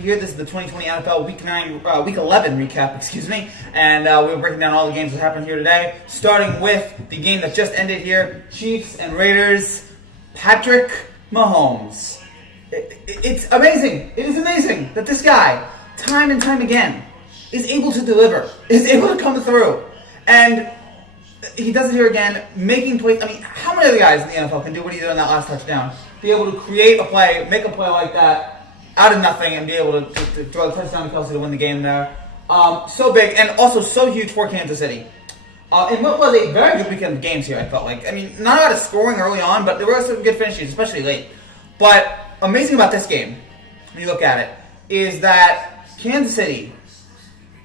Here, this is the 2020 NFL Week 11 recap, and we're breaking down all the games that happened here today, starting with the game that just ended here, Chiefs and Raiders. Patrick Mahomes. It's amazing. It is amazing that this guy, time and time again, is able to deliver, is able to come through, and he does it here again, making plays. I mean, how many other guys in the NFL can do what he did on that last touchdown? Be able to create a play, make a play like that, out of nothing, and be able to throw the touchdown to Kelsey to win the game there. So big, and also so huge for Kansas City. And what was a very good weekend of games here, I felt like. I mean, not a lot of scoring early on, but there were some good finishes, especially late. But amazing about this game, when you look at it, is that Kansas City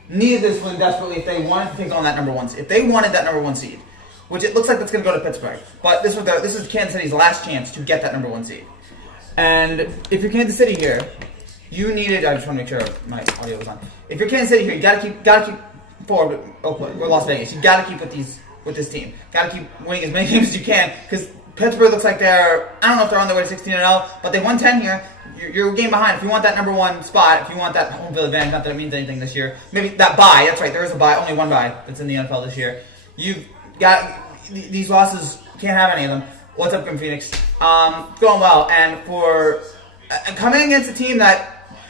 needed this win desperately if they wanted to take on that number one seed. If they wanted that number one seed, which it looks like that's going to go to Pittsburgh. But this is Kansas City's last chance to get that number one seed. And if you're Kansas City here, you needed. I just want to make sure my audio was on. If you're Kansas City here, you gotta keep forward with Oakland or Las Vegas. You gotta keep with this team. Gotta keep winning as many games as you can, because Pittsburgh looks like they're. I don't know if they're on their way to 16-0, but they won 10 here. You're a game behind. If you want that number one spot, if you want that home field advantage, not that it means anything this year. Maybe that bye. That's right. There is a bye. Only one bye that's in the NFL this year. You've got these losses. Can't have any of them. What's up, Grim Phoenix? Going well, and for coming against a team that.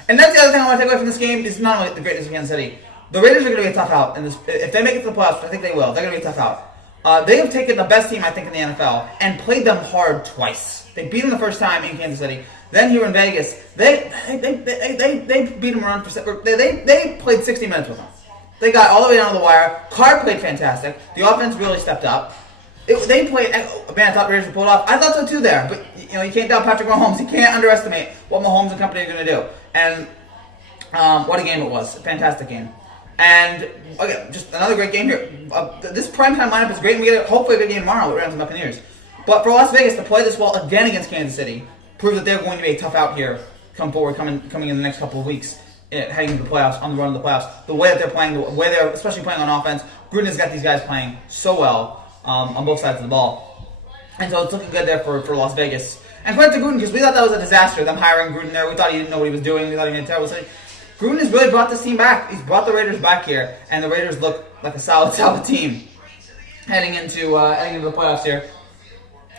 And that's the other thing I want to take away from this game is not only the greatness of Kansas City. The Raiders are going to be a tough out. If they make it to the playoffs, I think they will. They're going to be a tough out. They have taken the best team, I think, in the NFL and played them hard twice. They beat them the first time in Kansas City. Then here in Vegas, they beat them around for. They played 60 minutes with them. They got all the way down to the wire. Carr played fantastic. The offense really stepped up. They played. Man, I thought the Raiders would pull it off. I thought so too there, but you can't doubt Patrick Mahomes. You can't underestimate what Mahomes and company are going to do. And what a game it was. A fantastic game. And, again, just another great game here. This primetime lineup is great, and we get hopefully a good game tomorrow with Rams and Buccaneers. But for Las Vegas to play this well again against Kansas City proves that they're going to be a tough out here coming in the next couple of weeks, heading into the playoffs, on the run of the playoffs. The way that they're playing, the way they're especially playing on offense, Gruden has got these guys playing so well on both sides of the ball. And so it's looking good there for Las Vegas. And credit to Gruden, because we thought that was a disaster, them hiring Gruden there. We thought he didn't know what he was doing. We thought he made a terrible city. Gruden has really brought this team back. He's brought the Raiders back here, and the Raiders look like a solid team heading into the playoffs here.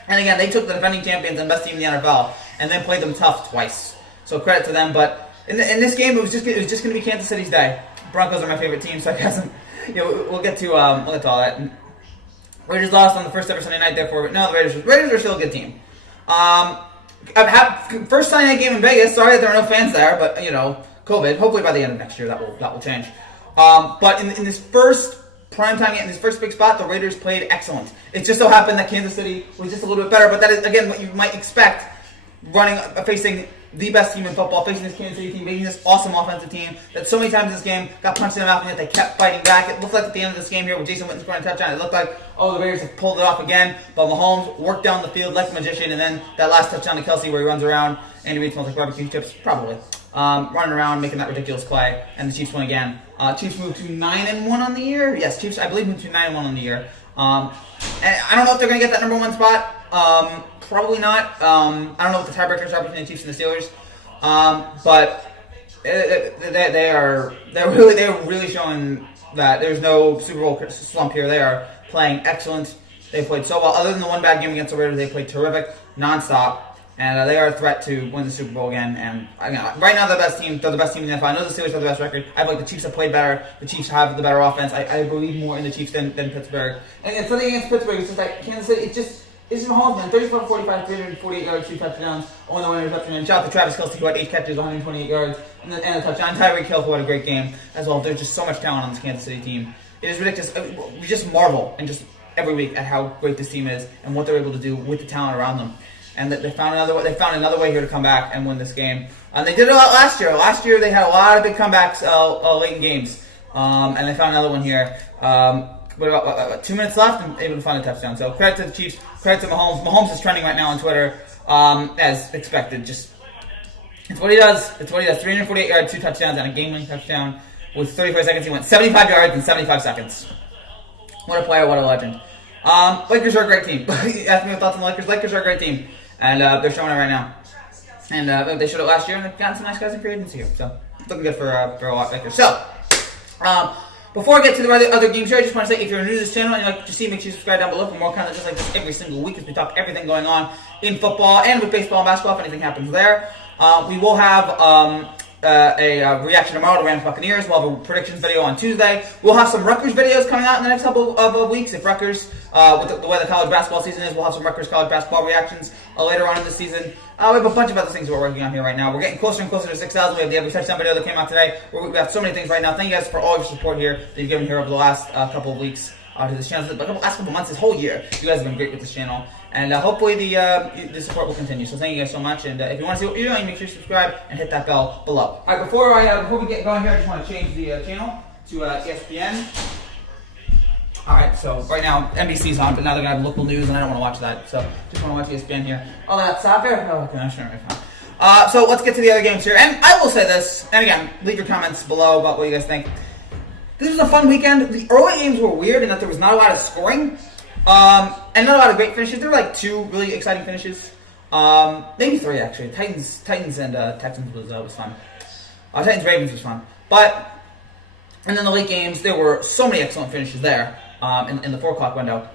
And again, they took the defending champions and best team in the NFL, and then played them tough twice. So credit to them. But in this game, it was just going to be Kansas City's day. Broncos are my favorite team, so I guess we'll get to all that. Raiders lost on the first ever Sunday night. Therefore, no, the Raiders are still a good team. First Sunday night game in Vegas. Sorry that there are no fans there, but COVID. Hopefully by the end of next year that will change. But in this first primetime game, in this first big spot, the Raiders played excellent. It just so happened that Kansas City was just a little bit better, but that is again what you might expect facing the best team in football, facing this Kansas City team, facing this awesome offensive team that so many times this game got punched in the mouth, and yet they kept fighting back. It looked like at the end of this game here with Jason Witten scoring a touchdown, it looked like, the Raiders have pulled it off again, but Mahomes worked down the field like a magician, and then that last touchdown to Kelsey where he runs around, Andy Reid smells like barbecue chips, probably. Running around, making that ridiculous play, and the Chiefs win again. Chiefs moved to 9-1 on the year. Yes, Chiefs, I believe, moved to 9-1 on the year. And I don't know if they're going to get that number one spot. Probably not. I don't know what the tiebreakers are between the Chiefs and the Steelers. But they're really showing that there's no Super Bowl slump here. They are playing excellent. They played so well. Other than the one bad game against the Raiders, they played terrific, nonstop. And they are a threat to win the Super Bowl again. And right now, they're the best team. They're the best team in the NFL. I know the Steelers have the best record. I feel like the Chiefs have played better. The Chiefs have the better offense. I believe more in the Chiefs than Pittsburgh. And something against Pittsburgh, it's just like Kansas City. It's just Mahomes, man. 35-45, 348 yards, 2 touchdowns, only one interception. And shout out to Travis Kelce, who had 8 catches, 128 yards, and a touchdown. Tyreek Hill, who had a great game as well. There's just so much talent on this Kansas City team. It is ridiculous. We just marvel and just every week at how great this team is and what they're able to do with the talent around them. And that they found another way here to come back and win this game. And they did it a lot last year. Last year they had a lot of big comebacks late in games. And they found another one here. With about 2 minutes left and able to find a touchdown. So credit to the Chiefs, credit to Mahomes. Mahomes is trending right now on Twitter as expected. It's what he does. 348 yards, 2 touchdowns, and a game-winning touchdown. With 34 seconds, he went 75 yards in 75 seconds. What a player, what a legend. Lakers are a great team. Ask me your thoughts on the Lakers. Lakers are a great team. And they're showing it right now. And they showed it last year, and they've gotten some nice guys in free agency here. So looking good for a lot Baker. So, before I get to the other games here, I just want to say if you're new to this channel and you like what you see, make sure you subscribe down below for more content just like this every single week as we talk everything going on in football and with baseball and basketball if anything happens there. We will have a reaction tomorrow to Rams Buccaneers. We'll have a predictions video on Tuesday. We'll have some Rutgers videos coming out in the next couple of weeks. If Rutgers, with the way the college basketball season is, we'll have some Rutgers college basketball reactions later on in the season. We have a bunch of other things we're working on here right now. We're getting closer and closer to 6,000. We have the every touchdown video that came out today. We have so many things right now. Thank you guys for all your support here that you've given here over the last couple of weeks to this channel. The last couple of months, this whole year, you guys have been great with this channel. And hopefully the support will continue. So thank you guys so much. And if you want to see what we're doing, make sure you subscribe and hit that bell below. All right, before we get going here, I just want to change the channel to ESPN. All right, so right now NBC's on, but now they're gonna have local news, and I don't want to watch that. So just want to watch ESPN here. Oh, that's soccer. Oh, gosh, all right, fine. So let's get to the other games here. And I will say this, and again, leave your comments below about what you guys think. This was a fun weekend. The early games were weird in that there was not a lot of scoring. And not a lot of great finishes. There were like 2 really exciting finishes. Maybe 3 actually. Titans and Texans was fun. Titans Ravens was fun. And then the late games, there were so many excellent finishes there in the 4 o'clock window.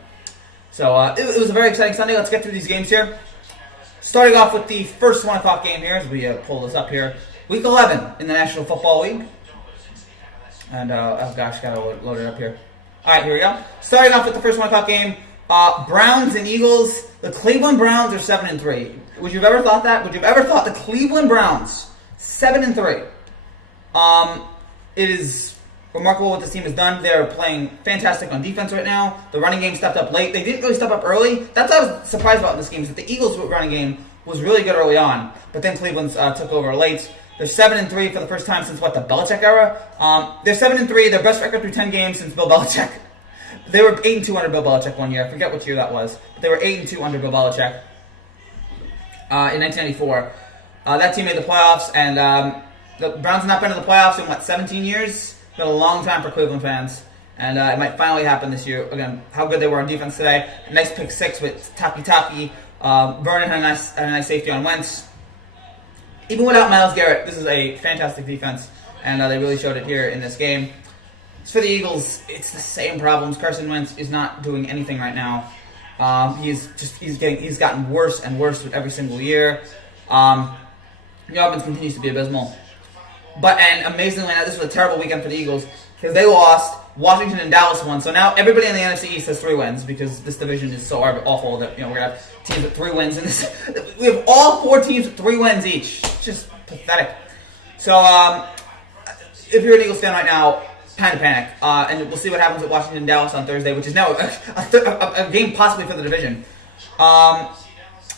So it was a very exciting Sunday. Let's get through these games here. Starting off with the first 1 o'clock game here as we pull this up here. Week 11 in the National Football League. And oh gosh, gotta load it up here. Alright, here we go. Starting off with the first 1 o'clock game. Browns and Eagles. The Cleveland Browns are 7-3. Would you have ever thought that? Would you have ever thought the Cleveland Browns 7-3? It is remarkable what this team has done. They're playing fantastic on defense right now. The running game stepped up late. They didn't really step up early. That's what I was surprised about in this game, is that the Eagles' running game was really good early on, but then Cleveland's took over late. They're 7-3 for the first time since, the Belichick era? They're 7-3, their best record through 10 games since Bill Belichick. They were 8-2 under Bill Belichick one year. I forget which year that was. But they were 8-2 under Bill Belichick in 1994. That team made the playoffs, and the Browns have not been to the playoffs in, 17 years? It's been a long time for Cleveland fans. And it might finally happen this year. Again, how good they were on defense today. A nice pick 6 with Taki. Vernon had a nice safety on Wentz. Even without Myles Garrett, this is a fantastic defense, and they really showed it here in this game. As for the Eagles, it's the same problems. Carson Wentz is not doing anything right now. He's gotten worse and worse with every single year. The offense continues to be abysmal. And amazingly, this was a terrible weekend for the Eagles because they lost. Washington and Dallas won, so now everybody in the NFC East has 3 wins because this division is so awful that we're gonna have teams with 3 wins in this. We have all 4 teams with 3 wins each. It's just pathetic. So if you're an Eagles fan right now, kind of panic, and we'll see what happens with Washington and Dallas on Thursday, which is now a game possibly for the division. And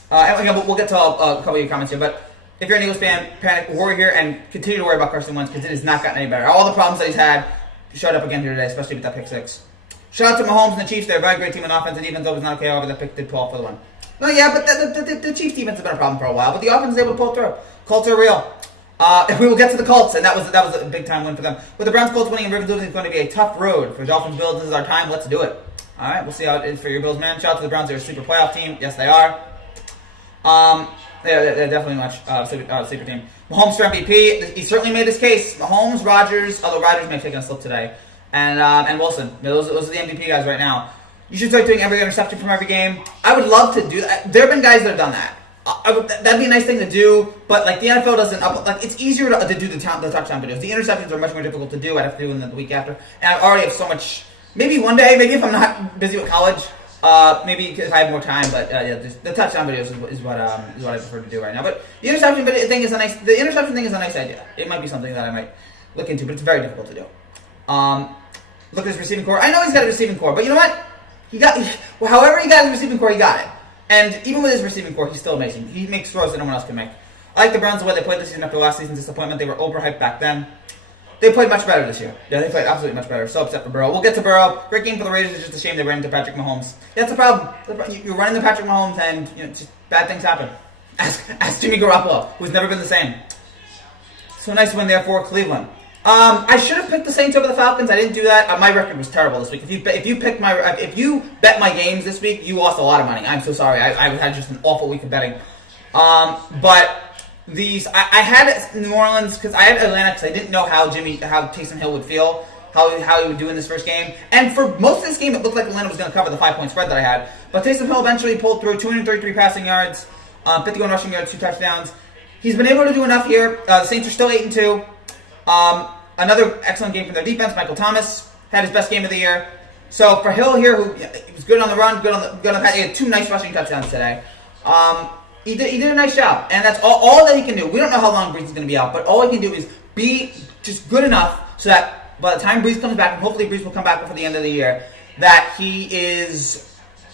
we'll get to a couple of your comments here, but if you're an Eagles fan, panic, worry here, and continue to worry about Carson Wentz because it has not gotten any better. All the problems that he's had showed up again here today, especially with that pick 6. Shout out to Mahomes and the Chiefs. They're a very great team on offense and defense. Though was not okay. However, that pick did pull off for the win. No, yeah, but the Chiefs defense has been a problem for a while, but the offense is able to pull through. Colts are real. We will get to the Colts, and that was a big time win for them. With the Browns, Colts winning, and Ravens losing, it's going to be a tough road for Dolphins. Bills. This is our time. Let's do it. All right, we'll see how it is for your Bills, man. Shout out to the Browns. They're a super playoff team. Yes, they are. They're definitely much sleeper team. Mahomes for MVP. He certainly made his case. Mahomes, Rodgers, although Rodgers may have taken a slip today, and Wilson. Those are the MVP guys right now. You should start doing every interception from every game. I would love to do that. There have been guys that have done that. That'd be a nice thing to do, but the NFL doesn't. It's easier to do the touchdown videos. The interceptions are much more difficult to do. I'd have to do them the week after, and I already have so much. Maybe one day, maybe if I'm not busy with college, maybe if I have more time. But the touchdown videos is what I prefer to do right now. But the interception thing is a nice. The interception thing is a nice idea. It might be something that I might look into, but it's very difficult to do. Look at his receiving core. I know he's got a receiving core, but you know what? However he got his receiving core, he got it. And even with his receiving core, he's still amazing. He makes throws that no one else can make. I like the Browns the way they played this season after last season's disappointment. They were overhyped back then. They played much better this year. Yeah, they played absolutely much better. So upset for Burrow. We'll get to Burrow. Great game for the Raiders. It's just a shame they ran into Patrick Mahomes. That's the problem. You're running into Patrick Mahomes, and just bad things happen. Ask Jimmy Garoppolo, who's never been the same. So a nice win there for Cleveland. I should have picked the Saints over the Falcons. I didn't do that. My record was terrible this week. If you bet my games this week, you lost a lot of money. I'm so sorry. I had just an awful week of betting. But I had New Orleans because I had Atlanta because I didn't know how Taysom Hill would feel, how he would do in this first game. And for most of this game, it looked like Atlanta was going to cover the 5-point spread that I had. But Taysom Hill eventually pulled through 233 passing yards, 51 rushing yards, 2 touchdowns. He's been able to do enough here. The Saints are still 8-2. Another excellent game from their defense. Michael Thomas had his best game of the year. So for Hill here, who was good on the run, good on the pass, he had 2 nice rushing touchdowns today. He did a nice job, and that's all that he can do. We don't know how long Brees is going to be out, but all he can do is be just good enough so that by the time Brees comes back, and hopefully Brees will come back before the end of the year, that he is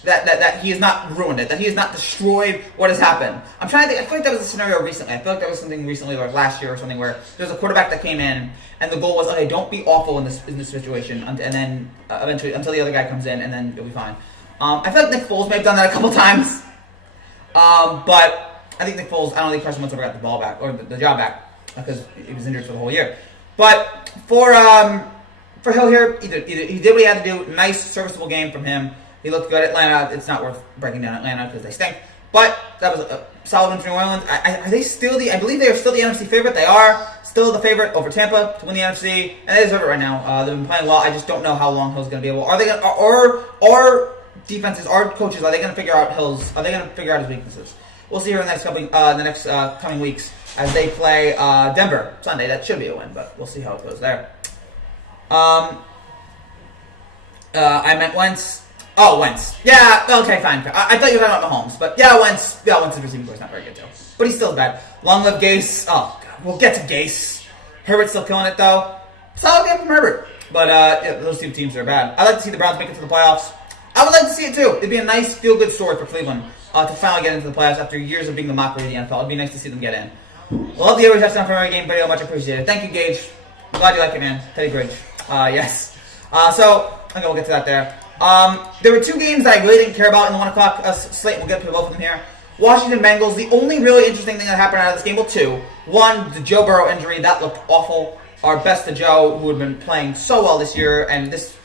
that he has not ruined it, that he has not destroyed what has happened. I'm trying to think. I feel like that was a scenario recently. I feel like that was something recently, like last year or something, where there was a quarterback that came in, and the goal was, okay, don't be awful in this situation, and then eventually until the other guy comes in, and then you'll be fine. I feel like Nick Foles may have done that a couple times. But I think Nick Foles, I don't think Carson Wentz ever got the ball back, or the job back, because he was injured for the whole year. But for Hill here, he did what he had to do. Nice, serviceable game from him. He looked good. Atlanta, it's not worth breaking down Atlanta because they stink. But that was a solid win for New Orleans. Are they still I believe they are still the NFC favorite. They are still the favorite over Tampa to win the NFC, and they deserve it right now. They've been playing well. I just don't know how long Hill's going to be able. Are they going to, or defenses, our coaches, are they going to figure out his weaknesses? We'll see here in the next coming weeks as they play Denver Sunday. That should be a win, but we'll see how it goes there. I meant Wentz. Oh, Wentz. Yeah, okay, fine. I thought you were talking about Mahomes, but yeah, Wentz. Yeah, Wentz's receiving core is not very good too, but he's still bad. Long live Gase. Oh God, we'll get to Gase. Herbert's still killing it though. Solid game from Herbert, but yeah, those 2 teams are bad. I'd like to see the Browns make it to the playoffs. I would like to see it too. It'd be a nice feel-good story for Cleveland to finally get into the playoffs after years of being the mockery of the NFL. It'd be nice to see them get in. Love the every touchdown from every game video. Much appreciated. Thank you, Gage. I'm glad you like it, man. Teddy Bridge. Yes. So, okay, we'll get to that there. There were 2 games that I really didn't care about in the 1 o'clock slate. We'll get to both of them here. Washington Bengals. The only really interesting thing that happened out of this game, well, 2. 1, the Joe Burrow injury. That looked awful. Our best to Joe, who had been playing so well this year, and this,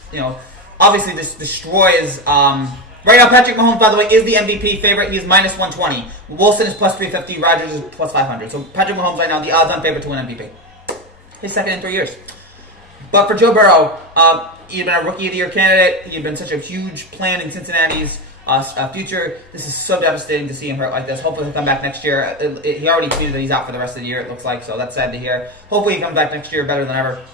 obviously this destroys. Right now, Patrick Mahomes, by the way, is the MVP favorite. He is minus 120. Wilson is plus 350. Rodgers is plus 500. So Patrick Mahomes right now, the odds-on favorite to win MVP. His second in 3 years. But for Joe Burrow, he had been a Rookie of the Year candidate. He had been such a huge plan in Cincinnati's future. This is so devastating to see him hurt like this. Hopefully he'll come back next year. He already tweeted that he's out for the rest of the year, it looks like, so that's sad to hear. Hopefully he comes back next year better than ever.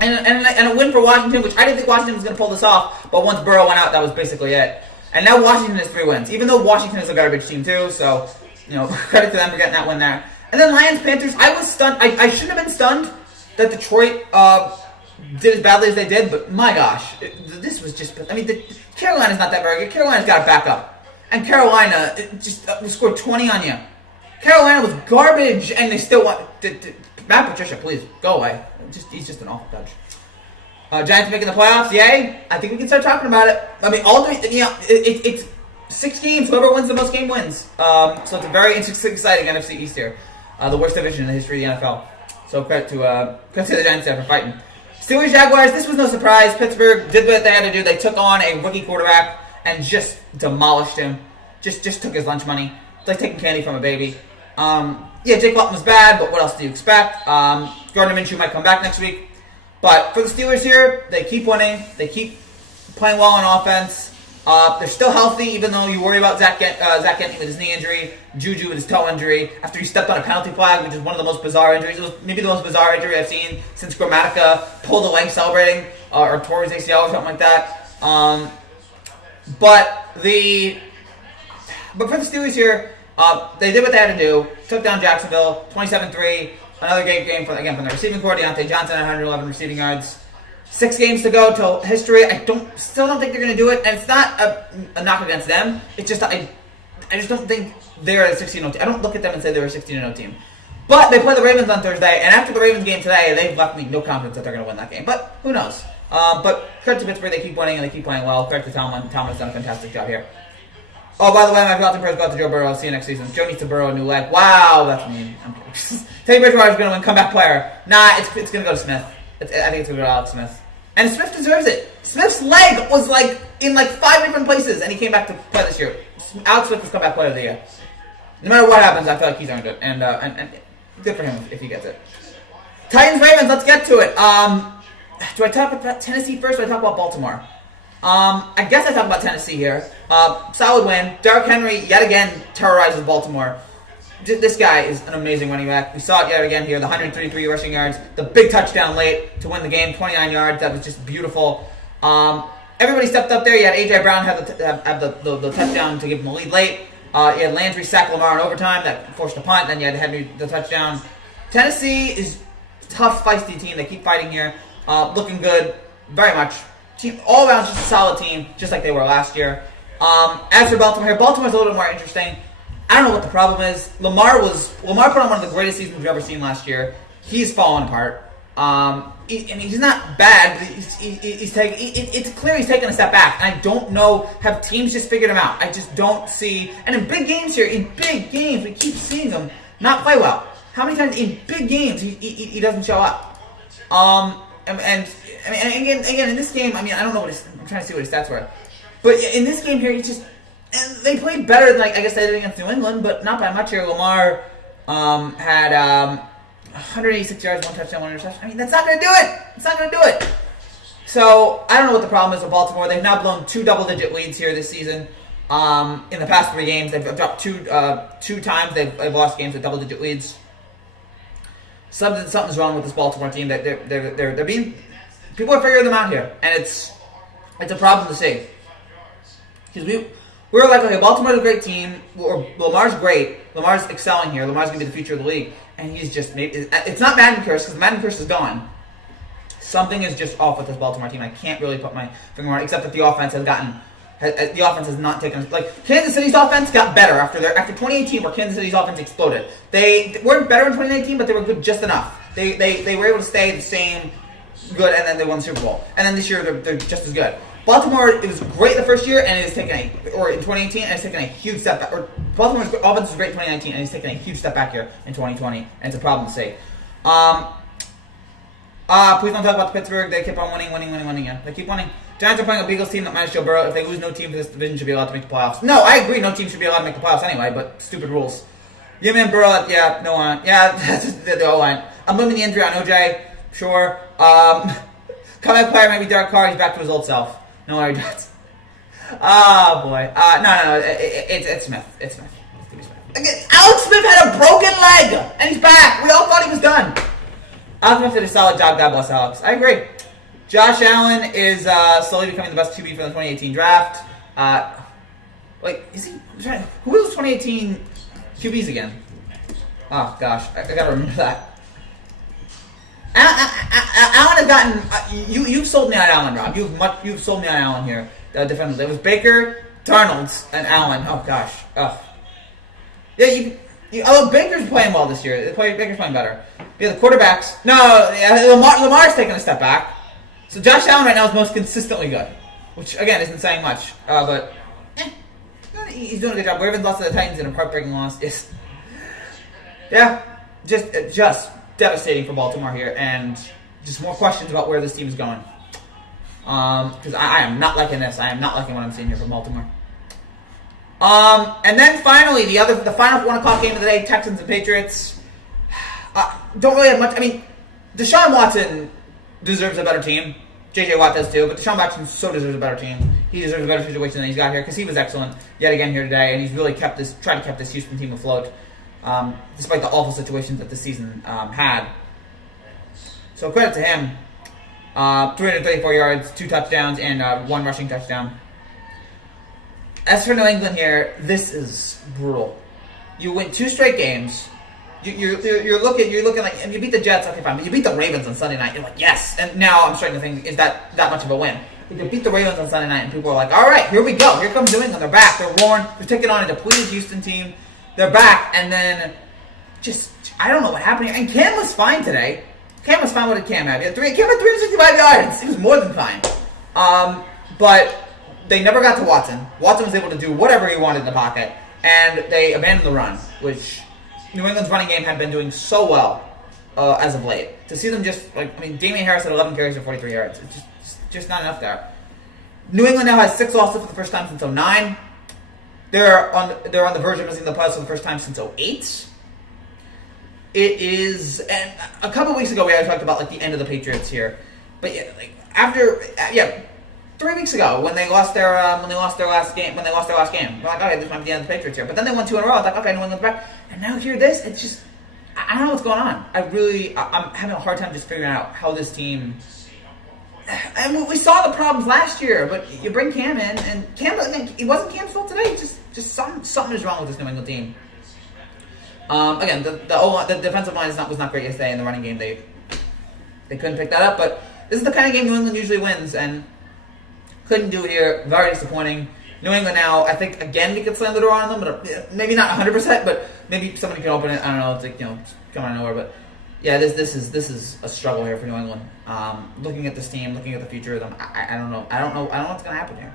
And a win for Washington, which I didn't think Washington was going to pull this off, but once Burrow went out, that was basically it. And now Washington has 3 wins, even though Washington is a garbage team too, so, credit to them for getting that win there. And then Lions-Panthers, I was stunned. I shouldn't have been stunned that Detroit did as badly as they did, but my gosh, this was just, Carolina's not that very good. Carolina's got to back up. And Carolina just scored 20 on you. Carolina was garbage, and they still want... Matt Patricia, please, go away. He's just an awful coach. Giants making the playoffs, yay. I think we can start talking about it. It's 6 games. Whoever wins the most game wins. So it's a very exciting NFC East here. The worst division in the history of the NFL. So credit to the Giants there for fighting. Steelers, Jaguars, this was no surprise. Pittsburgh did what they had to do. They took on a rookie quarterback and just demolished him. Just took his lunch money. It's like taking candy from a baby. Jake Luton was bad, but what else do you expect? Gardner Minshew might come back next week. But for the Steelers here, they keep winning. They keep playing well on offense. They're still healthy, even though you worry about Zach Gentry with his knee injury, Juju with his toe injury, after he stepped on a penalty flag, which is one of the most bizarre injuries. It was maybe the most bizarre injury I've seen since Grammatica pulled a leg celebrating, or tore his ACL or something like that. But for the Steelers here, they did what they had to do. Took down Jacksonville, 27-3. Another great game from the receiving core. Deontay Johnson, 111 receiving yards. 6 games to go till history. I still don't think they're going to do it, and it's not a knock against them. It's just I just don't think they're a 16-0 team. I don't look at them and say they're a 16-0 team. But they play the Ravens on Thursday, and after the Ravens game today, they've left me no confidence that they're going to win that game. But who knows? But credit to Pittsburgh, they keep winning and they keep playing well. Credit to Tomlin. Tomlin's done a fantastic job here. Oh, by the way, my thoughts and prayers go out to Joe Burrow. I'll see you next season. Joe needs to burrow a new leg. Wow, that's mean. I'm kidding. Teddy Bridgewater's going to win comeback player. Nah, it's going to go to Smith. I think it's going to go to Alex Smith. And Smith deserves it. Smith's leg was in 5 different places, and he came back to play this year. Alex Smith was comeback player of the year. No matter what happens, I feel like he's earned it, and good for him if he gets it. Titans Ravens, let's get to it. Do I talk about Tennessee first, or do I talk about Baltimore? I guess I talk about Tennessee here. Solid win. Derrick Henry yet again terrorizes Baltimore. This guy is an amazing running back. We saw it yet again here. The 133 rushing yards, the big touchdown late to win the game, 29 yards. That was just beautiful. Everybody stepped up there. You had A.J. Brown have the touchdown to give him the lead late. You had Landry sack Lamar in overtime that forced a punt. Then you had Henry the touchdown. Tennessee is a tough, feisty team. They keep fighting here. Looking good, very much. Team all around just a solid team, just like they were last year. As for Baltimore here, Baltimore's a little bit more interesting. I don't know what the problem is. Lamar put on one of the greatest seasons we've ever seen last year. He's fallen apart. He's not bad. But it's clear he's taking a step back. And I don't know, have teams just figured him out? I just don't see. And in big games here, we keep seeing him not play well. How many times in big games he doesn't show up? And again, in this game, I don't know I'm trying to see what his stats were. But in this game here, and they played better than, I guess they did against New England, but not by much here. Lamar had 186 yards, 1 touchdown, 1 interception. That's not going to do it. It's not going to do it. So, I don't know what the problem is with Baltimore. They've now blown 2 double-digit leads here this season. In the past 3 games, they've dropped two times. They've lost games with double-digit leads. Something's wrong with this Baltimore team. That they're being, people are figuring them out here, and it's a problem to see. Because we were like, okay, Baltimore's a great team. Lamar's great. Lamar's excelling here. Lamar's gonna be the future of the league, and he's just it's not Madden curse, because Madden curse is gone. Something is just off with this Baltimore team. I can't really put my finger on it, except that the offense has not taken, like, Kansas City's offense got better after 2018, where Kansas City's offense exploded. They weren't better in 2019, but they were good just enough. They were able to stay the same good, and then they won the Super Bowl. And then this year they're just as good. Baltimore, it was great the first year, and it has taken in 2018, and it's taken a huge step back. Or Baltimore's offense was great in 2019, and it's taken a huge step back here in 2020, and it's a problem to see. Please don't talk about Pittsburgh. They keep on winning. Yeah, they keep winning. Giants are playing a Beagles team that managed Joe Burrow. If they lose, no team for this division should be allowed to make the playoffs. No, I agree. No team should be allowed to make the playoffs anyway, but stupid rules. Yeah, man, Burrow. Yeah, no one. Yeah, that's the O-line. I'm blaming the injury on OJ. Sure. Comeback player maybe Derek Carr. He's back to his old self. No worries. Oh boy. No. It's Smith. It's Smith. Alex Smith had a broken leg, and he's back. We all thought he was done. Alex Smith did a solid job. God bless Alex. I agree. Josh Allen is slowly becoming the best QB for the 2018 draft. Is he? Who was the 2018 QBs again? Oh gosh, I gotta remember that. Allen has gotten. You've sold me on Allen, Rob. You've sold me on Allen here. Defenders. It was Baker, Darnold, and Allen. Oh gosh. Oh. Yeah, Baker's playing well this year. Baker's playing better. Yeah, the quarterbacks. No, Lamar's taking a step back. So Josh Allen right now is most consistently good, which again isn't saying much. But he's doing a good job. Ravens lost to the Titans in a heartbreaking loss. Yeah, just devastating for Baltimore here, and just more questions about where this team is going. Because I am not liking this. I am not liking what I'm seeing here from Baltimore. And then finally, the final 1 o'clock game of the day, Texans and Patriots. Don't really have much. Deshaun Watson deserves a better team. J.J. Watt does too, but Deshaun Watson so deserves a better team. He deserves a better situation than he's got here, because he was excellent yet again here today, and he's really tried to keep this Houston team afloat, despite the awful situations that this season had. So credit to him. 334 yards, 2 touchdowns, and 1 rushing touchdown. As for New England here, this is brutal. You win 2 straight games. You're looking like, and you beat the Jets, okay fine, but you beat the Ravens on Sunday night. You're like, yes. And now I'm starting to think, is that much of a win? You beat the Ravens on Sunday night, and people are like, all right, here we go. Here comes New England. They're back. They're worn. They're taking on a depleted Houston team. They're back, and then I don't know what happened here. And Cam was fine today. Cam was fine. What did Cam have? Cam had 365 yards. He was more than fine. But they never got to Watson. Watson was able to do whatever he wanted in the pocket, and they abandoned the run, which New England's running game had been doing so well as of late. To see them Damian Harris had 11 carries for 43 yards. It's just not enough there. New England now has 6 losses for the first time since 2009. They're on the verge of missing the playoffs for the first time since '08. It is, and a couple weeks ago we had talked about like the end of the Patriots here, but yeah, like after 3 weeks ago when they lost their last game, we're like, okay, this might be the end of the Patriots here. But then they won 2 in a row. I was like, okay, New England's back, and now hear this. It's just I don't know what's going on. I'm having a hard time just figuring out how this team. And we saw the problems last year, but you bring Cam in, and Cam, it wasn't Cam's fault today. It's just something is wrong with this New England team. Again, the defensive line was not great yesterday in the running game. They couldn't pick that up, but this is the kind of game New England usually wins, and couldn't do it here. Very disappointing. New England now, I think, again, we could slam the door on them, but maybe not 100%, but maybe somebody can open it. I don't know. It's like, it's coming out of nowhere, but yeah, this is a struggle here for New England. Looking at this team, looking at the future of them, I don't know. I don't know what's going to happen here.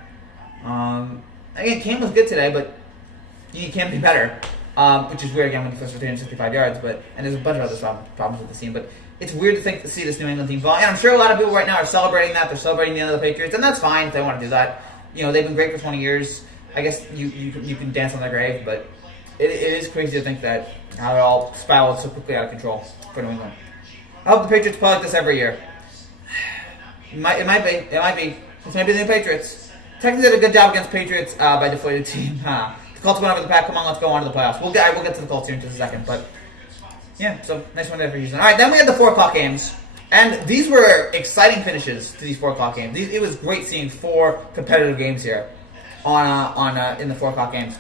Again, Cam was good today, but you can be better. Which is weird again when he first for 365 yards, and there's a bunch of other problems with the team, but it's weird to see this New England team fall. And I'm sure a lot of people right now are celebrating that. They're celebrating the end of the Patriots, and that's fine if they want to do that. They've been great for 20 years. I guess you can dance on their grave, but it is crazy to think that how it all spiraled so quickly out of control for New England. I hope the Patriots play like this every year. It might be. This might be the new Patriots. Texans did a good job against Patriots by deflated team. The Colts went over the pack. Come on, let's go on to the playoffs. We'll get to the Colts here in just a second, but yeah. So nice one there for Houston. All right, then we had the 4 o'clock games, and these were exciting finishes to these 4 o'clock games. It was great seeing 4 competitive games here in the 4 o'clock games.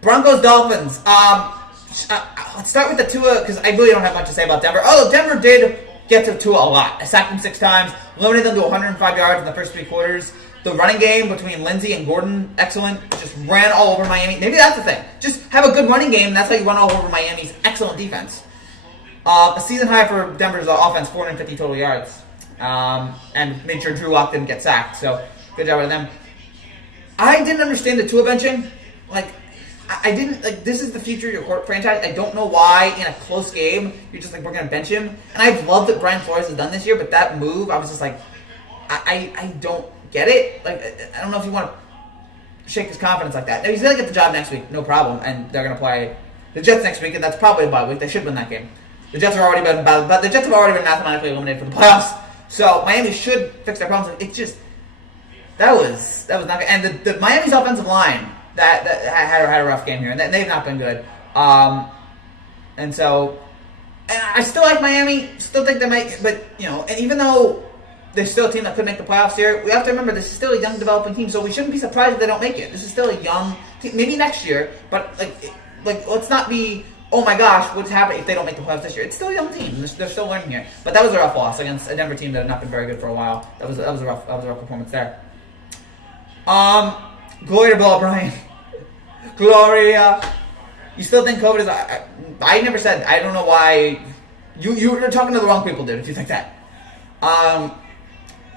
Broncos Dolphins. Let's start with the Tua because I really don't have much to say about Denver. Oh, Denver did get to Tua a lot. I sacked him 6 times, limited them to 105 yards in the first 3 quarters. The running game between Lindsey and Gordon, excellent. Just ran all over Miami. Maybe that's the thing. Just have a good running game. That's how you run all over Miami's excellent defense. A season high for Denver's offense, 450 total yards. And made sure Drew Lock didn't get sacked. So, good job with them. I didn't understand the Tua benching. I didn't, this is the future of your franchise. I don't know why in a close game, you're just we're going to bench him. And I've loved that Brian Flores has done this year, but that move, I was just I don't get it. I don't know if you want to shake his confidence like that. Now, he's going to get the job next week, no problem, and they're going to play the Jets next week, and that's probably a bye week. They should win that game. The Jets have already been mathematically eliminated for the playoffs, so Miami should fix their problems. It's just that was not good. And the Miami's offensive line that had a rough game here, and they've not been good. And I still like Miami. Still think they might, but and even though they're still a team that could make the playoffs here, we have to remember this is still a young developing team, so we shouldn't be surprised if they don't make it. This is still a young team, maybe next year, but let's not be, oh my gosh, what's happening if they don't make the playoffs this year? It's still a young team. They're still learning here. But that was a rough loss against a Denver team that had not been very good for a while. That was a rough performance there. Gloria to Bill O'Brien. Gloria. You still think COVID is? I never said. I don't know why. You're talking to the wrong people, dude. If you think that.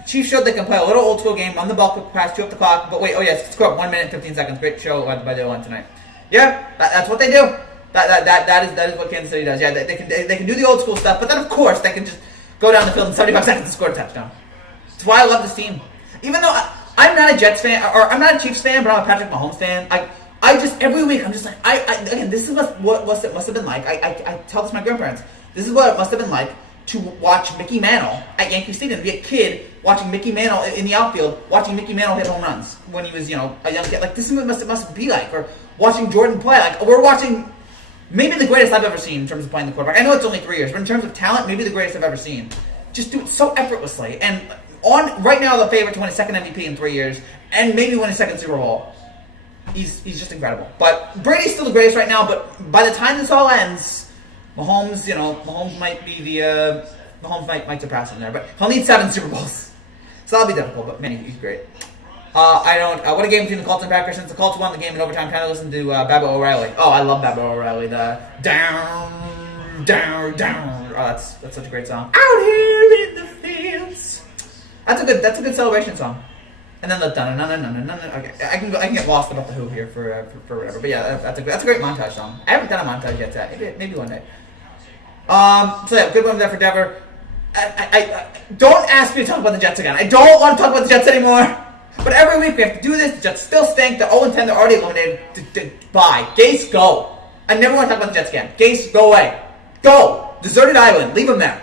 Chiefs showed they can play a little old school game, run the ball pass, chew up the clock. But wait, oh yes, score 1 minute and 15 seconds. Great show by the line tonight. Yeah, that's what they do. That is what Kansas City does. Yeah, they can do the old school stuff, but then of course they can just go down the field in 75 seconds and score a touchdown. That's why I love this team. Even though I'm not a Jets fan or I'm not a Chiefs fan, but I'm a Patrick Mahomes fan. I just every week I'm just again, this is what it must have been like. I tell this to my grandparents. This is what it must have been like to watch Mickey Mantle at Yankee Stadium, to be a kid watching Mickey Mantle in the outfield, watching Mickey Mantle hit home runs when he was, a young kid. This is what it must be like. Or watching Jordan play. We're watching maybe the greatest I've ever seen in terms of playing the quarterback. I know it's only 3 years, but in terms of talent, maybe the greatest I've ever seen. Just do it so effortlessly. And right now, the favorite to win his second MVP in 3 years, and maybe win his second Super Bowl. He's just incredible. But Brady's still the greatest right now, but by the time this all ends, Mahomes might be Mahomes might surpass him there, but he'll need 7 Super Bowls. So that'll be difficult, but man, he's great. What a game between the Colts and Packers. Since the Colts won the game in overtime, kind of listen to Babbo O'Reilly. Oh, I love Babbo O'Reilly. The down, down, down. Oh, that's such a great song. Out here in the fields. That's a good celebration song. And then the dun-dun-dun-dun-dun-dun. Okay, I can get lost about the Who here for whatever. But yeah, that's a great montage song. I haven't done a montage yet. Maybe one day. So yeah, good one there for Denver. I don't ask me to talk about the Jets again. I don't want to talk about the Jets anymore. But every week we have to do this. The Jets still stink. They're 0-10. They're already eliminated. Bye. Gase, go. I never want to talk about the Jets again. Gase, go away. Go. Deserted island. Leave him there.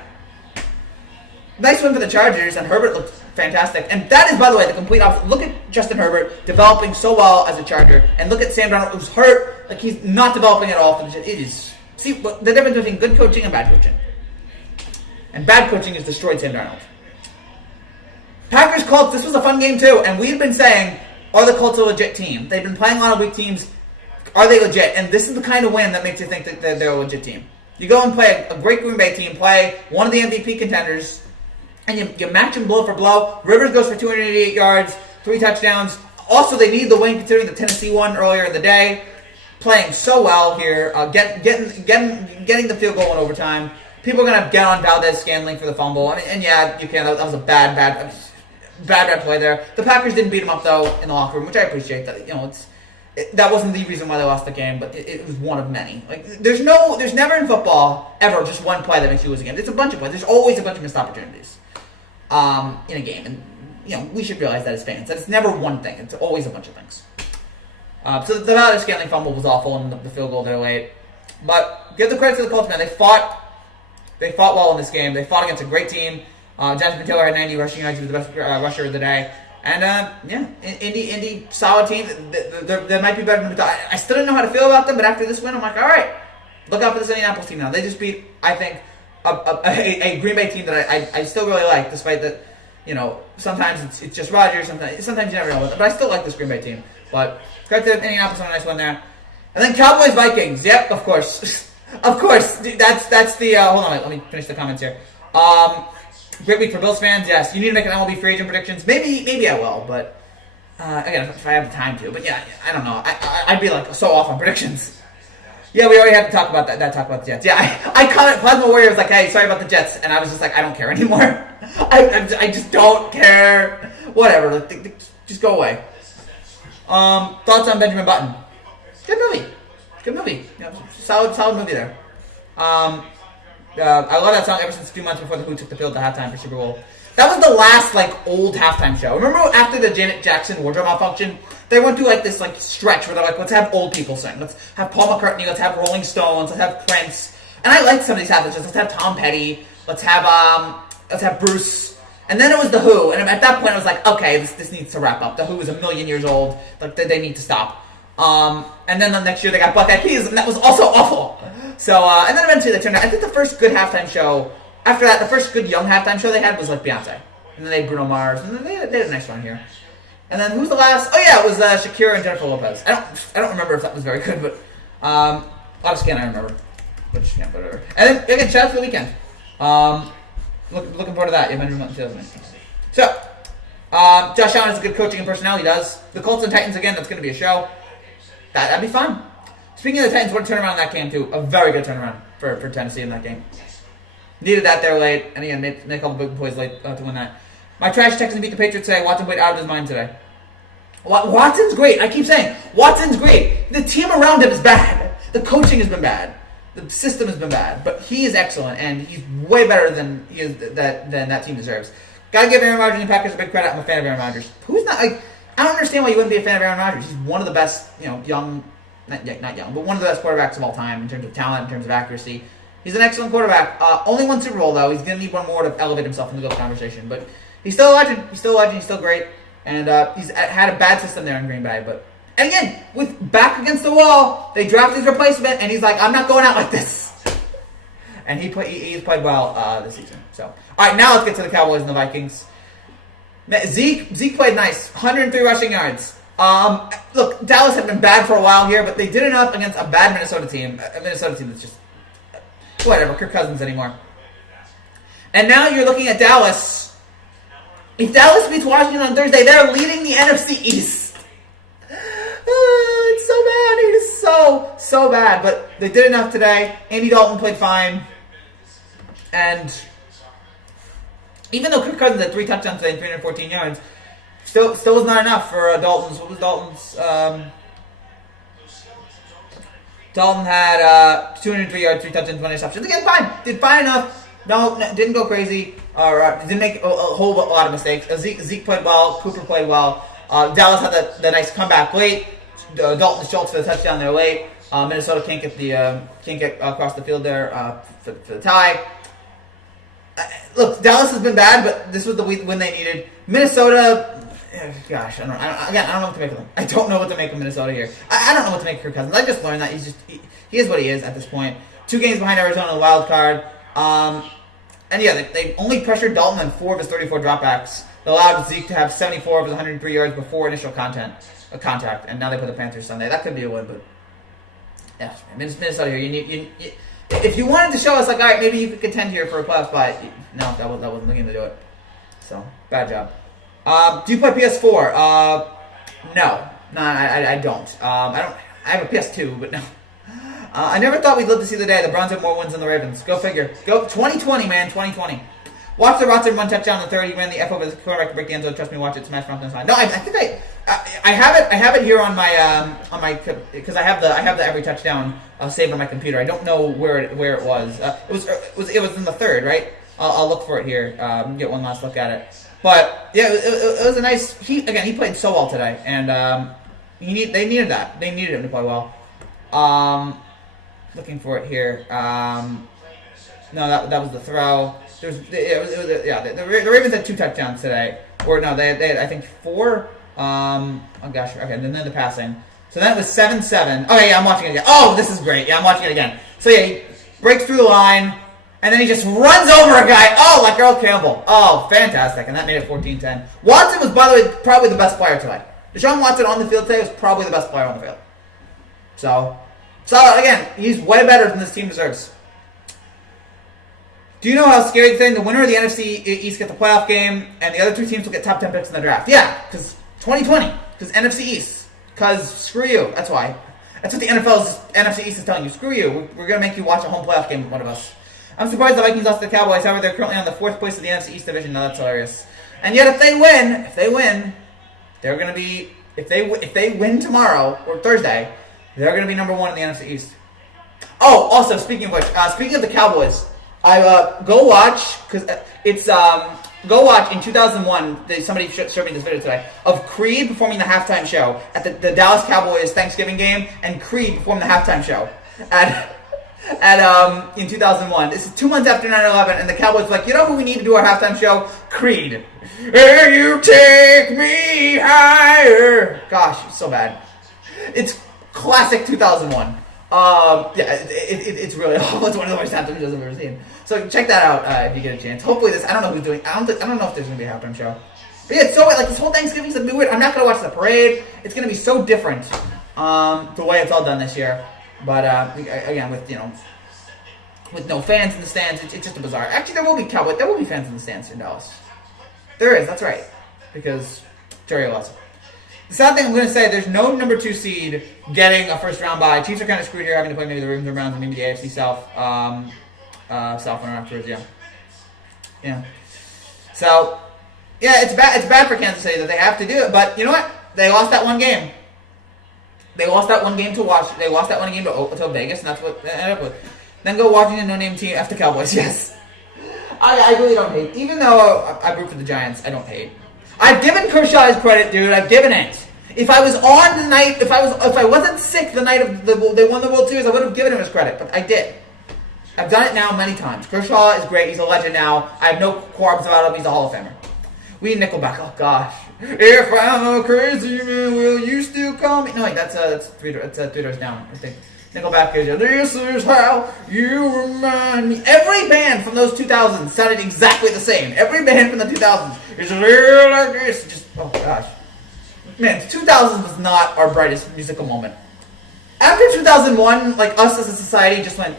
Nice win for the Chargers, and Herbert looked fantastic. And that is, by the way, the complete opposite. Look at Justin Herbert developing so well as a Charger, and look at Sam Darnold, who's hurt. Like, he's not developing at all. It is. See, the difference between good coaching and bad coaching. And bad coaching has destroyed Sam Darnold. Packers, Colts, this was a fun game too, and we've been saying, are the Colts a legit team? They've been playing a lot of weak teams. Are they legit? And this is the kind of win that makes you think that they're a legit team. You go and play a great Green Bay team, play one of the MVP contenders, and you match them blow for blow. Rivers goes for 288 yards, 3 touchdowns. Also, they needed the win considering the Tennessee one earlier in the day. Playing so well here, getting the field goal in overtime. People are going to get on Valdez-Scantling for the fumble. And yeah, you can. That was a bad play there. The Packers didn't beat them up, though, in the locker room, which I appreciate. That that wasn't the reason why they lost the game, but it was one of many. Like, there's never in football ever just one play that makes you lose a game. It's a bunch of plays. There's always a bunch of missed opportunities in a game, and we should realize that as fans, that it's never one thing. It's always a bunch of things. So the Valdez-Scantling fumble was awful, and the field goal there late. But give the credit to the Colts, man. They fought well in this game. They fought against a great team. Jonathan Taylor had 90 rushing yards. He was the best rusher of the day. And, Indy, solid team. They might be better than we thought. I still didn't know how to feel about them, but after this win, I'm like, all right, look out for this Indianapolis team now. They just beat, I think, a Green Bay team that I still really like, despite that, sometimes it's just Rodgers, sometimes you never know. But I still like this Green Bay team. But credit to Indianapolis on a nice win there. And then Cowboys, Vikings. Yep, of course. Of course. That's the, hold on, let me finish the comments here. Great week for Bills fans, yes. You need to make an MLB free agent predictions. Maybe I will, but again, if I have the time to. But yeah, I don't know. I'd be like so off on predictions. Yeah, we already had to talk about that. Talk about the Jets. Yeah, I comment. Plasma Warrior was like, "Hey, sorry about the Jets," and I was just like, "I don't care anymore. I just don't care. Whatever. Just go away." Thoughts on Benjamin Button? Good movie. Yeah, solid movie there. I love that song ever since a few months before the Who took the field at halftime for Super Bowl. That was the last old halftime show. Remember after the Janet Jackson wardrobe malfunction, they went through this stretch where they're like, let's have old people sing. Let's have Paul McCartney. Let's have Rolling Stones. Let's have Prince. And I liked some of these halftime shows. Let's have Tom Petty. Let's have Bruce. And then it was the Who. And at that point, I was like, okay, this needs to wrap up. The Who is 1,000,000 years old. They need to stop. And then the next year they got Black Eyed Peas, and that was also awful. So, and then eventually they turned out. I think the first good halftime show, after that, the first good young halftime show they had was Beyonce. And then they had Bruno Mars, and then they had a nice run here. And then who's the last? Oh yeah, it was Shakira and Jennifer Lopez. I don't remember if that was very good, but a lot of skin I remember. Which, yeah, whatever. And then, again, shout out to the weekend. Looking forward to that. Yeah, Benjamin Button. So, Josh Allen has a good coaching and personnel. He does. The Colts and Titans, again, that's going to be a show. That'd be fun. Speaking of the Titans, what a turnaround in that game, too. A very good turnaround for Tennessee in that game. Needed that there late. And again, made a couple big plays late to win that. My trash Texans beat the Patriots today. Watson played out of his mind today. Watson's great. I keep saying, Watson's great. The team around him is bad. The coaching has been bad. The system has been bad. But he is excellent, and he's way better than that team deserves. Gotta give Aaron Rodgers and the Packers a big credit. I'm a fan of Aaron Rodgers. Who's not? I don't understand why you wouldn't be a fan of Aaron Rodgers. He's one of the best, young, not young, but one of the best quarterbacks of all time in terms of talent, in terms of accuracy. He's an excellent quarterback. Only one Super Bowl, though. He's going to need one more to elevate himself in the GOAT conversation. But he's still a legend. He's still great. And he's had a bad system there in Green Bay. And again, with back against the wall, they drafted his replacement, and he's like, I'm not going out like this. And he's played well this season. So, all right, now let's get to the Cowboys and the Vikings. Zeke played nice. 103 rushing yards. Look, Dallas had been bad for a while here, but they did enough against a bad Minnesota team. A Minnesota team that's just whatever, Kirk Cousins anymore. And now you're looking at Dallas. If Dallas beats Washington on Thursday, they're leading the NFC East. It's so bad. It is so bad. But they did enough today. Andy Dalton played fine. And even though Kirk Cousins had 3 touchdowns today and 314 yards, still was not enough for Dalton's. What was Dalton's? Dalton had 203 yards, 3 touchdowns, 1 interception. Again, fine. Did fine enough. No, didn't go crazy. Didn't make a whole lot of mistakes. Zeke played well. Cooper played well. Dallas had the nice comeback late. Dalton Schultz for the touchdown there late. Minnesota can't get across the field there for the tie. Look, Dallas has been bad, but this was the win they needed. Minnesota, gosh, I don't know what to make of them. I don't know what to make of Minnesota here. I don't know what to make of Kirk Cousins. I just learned that he is what he is at this point. 2 games behind Arizona in the wild card. And yeah, they only pressured Dalton on 4 of his 34 dropbacks. They allowed Zeke to have 74 of his 103 yards before initial contact, and now they put the Panthers Sunday. That could be a win, but yeah, Minnesota here. If you wanted to show us, like, all right, maybe you could contend here for a playoff spot, no, that wasn't the game to do it. So, bad job. Do you play PS4? No, I don't. I have a PS2, but no. I never thought we'd live to see the day. The Browns have more wins than the Ravens. Go figure. Go 2020, man, 2020. Watch the Rodson run touchdown in the third. He ran the F over the quarterback to break the end zone. Trust me, watch it. Smash Broncos line. No, I think I have it here on my because I have the every touchdown saved on my computer. I don't know where it was. It was in the third, right? I'll look for it here. Get one last look at it. But yeah, it was a nice. He played so well today, and they needed that. They needed him to play well. Looking for it here. No, that was the throw. The Ravens had 2 touchdowns today. Or no, they had I think 4. Oh gosh, okay, and then the passing. So that was 7-7. Okay, yeah, I'm watching it again. Oh, this is great. Yeah, I'm watching it again. So yeah, he breaks through the line, and then he just runs over a guy. Oh, like Earl Campbell. Oh, fantastic. And that made it 14-10. Watson was, by the way, probably the best player today. Deshaun Watson on the field today was probably the best player on the field. So again, he's way better than this team deserves. Do you know how scary the thing? The winner of the NFC East gets the playoff game, and the other 2 teams will get top 10 picks in the draft. Yeah, because 2020. Because NFC East. Because screw you. That's why. That's what the NFC East is telling you. Screw you. We're going to make you watch a home playoff game with one of us. I'm surprised the Vikings lost to the Cowboys. However, they're currently on the 4th place of the NFC East division. No, that's hilarious. And yet, if they win, they're going to be. If they win tomorrow or Thursday, they're going to be number 1 in the NFC East. Oh, also speaking of which, speaking of the Cowboys. Go watch, because it's, go watch in 2001, somebody showed me this video today, of Creed performing the halftime show at the Dallas Cowboys Thanksgiving game, and Creed performed the halftime show in 2001. This is 2 months after 9/11, and the Cowboys were like, you know who we need to do our halftime show? Creed. Will you take me higher? Gosh, it's so bad. It's classic 2001. It's really awful. It's one of the worst halftime shows I've ever seen. So check that out if you get a chance. Hopefully I don't know who's doing. I don't know if there's gonna be a halftime show. But yeah, it's so like this whole Thanksgiving's gonna be weird. I'm not gonna watch the parade. It's gonna be so different the way it's all done this year. But again, with no fans in the stands, it's just a bizarre. Actually, there will be fans in the stands in Dallas. There is. That's right, because Jerry lost. The sad thing I'm going to say, there's no number 2 seed getting a first round bye. Chiefs are kind of screwed here, having to play maybe the Ravens or Browns and maybe the AFC South. South one afterwards, yeah. So, yeah, it's bad for Kansas City that they have to do it. But you know what? They lost that one game. They lost that one game to Washington. They lost that one game to Vegas, and that's what they ended up with. Then go Washington, no-name team after Cowboys. Yes, I really don't hate. Even though I root for the Giants, I don't hate. I've given Kershaw his credit, dude. I've given it. If I was on the night, if I wasn't sick the night of they won the World Series, I would have given him his credit. But I did. I've done it now many times. Kershaw is great. He's a legend now. I have no qualms about him. He's a Hall of Famer. We need Nickelback. Oh gosh. If I'm a crazy man, will you still call me? No, wait, that's 3 Doors Down. I think Nickelback is. This is how you remind me. Every band from those 2000s sounded exactly the same. Every band from the 2000s is a little like this. Just oh gosh, man, 2000s was not our brightest musical moment. After 2001, like us as a society just went.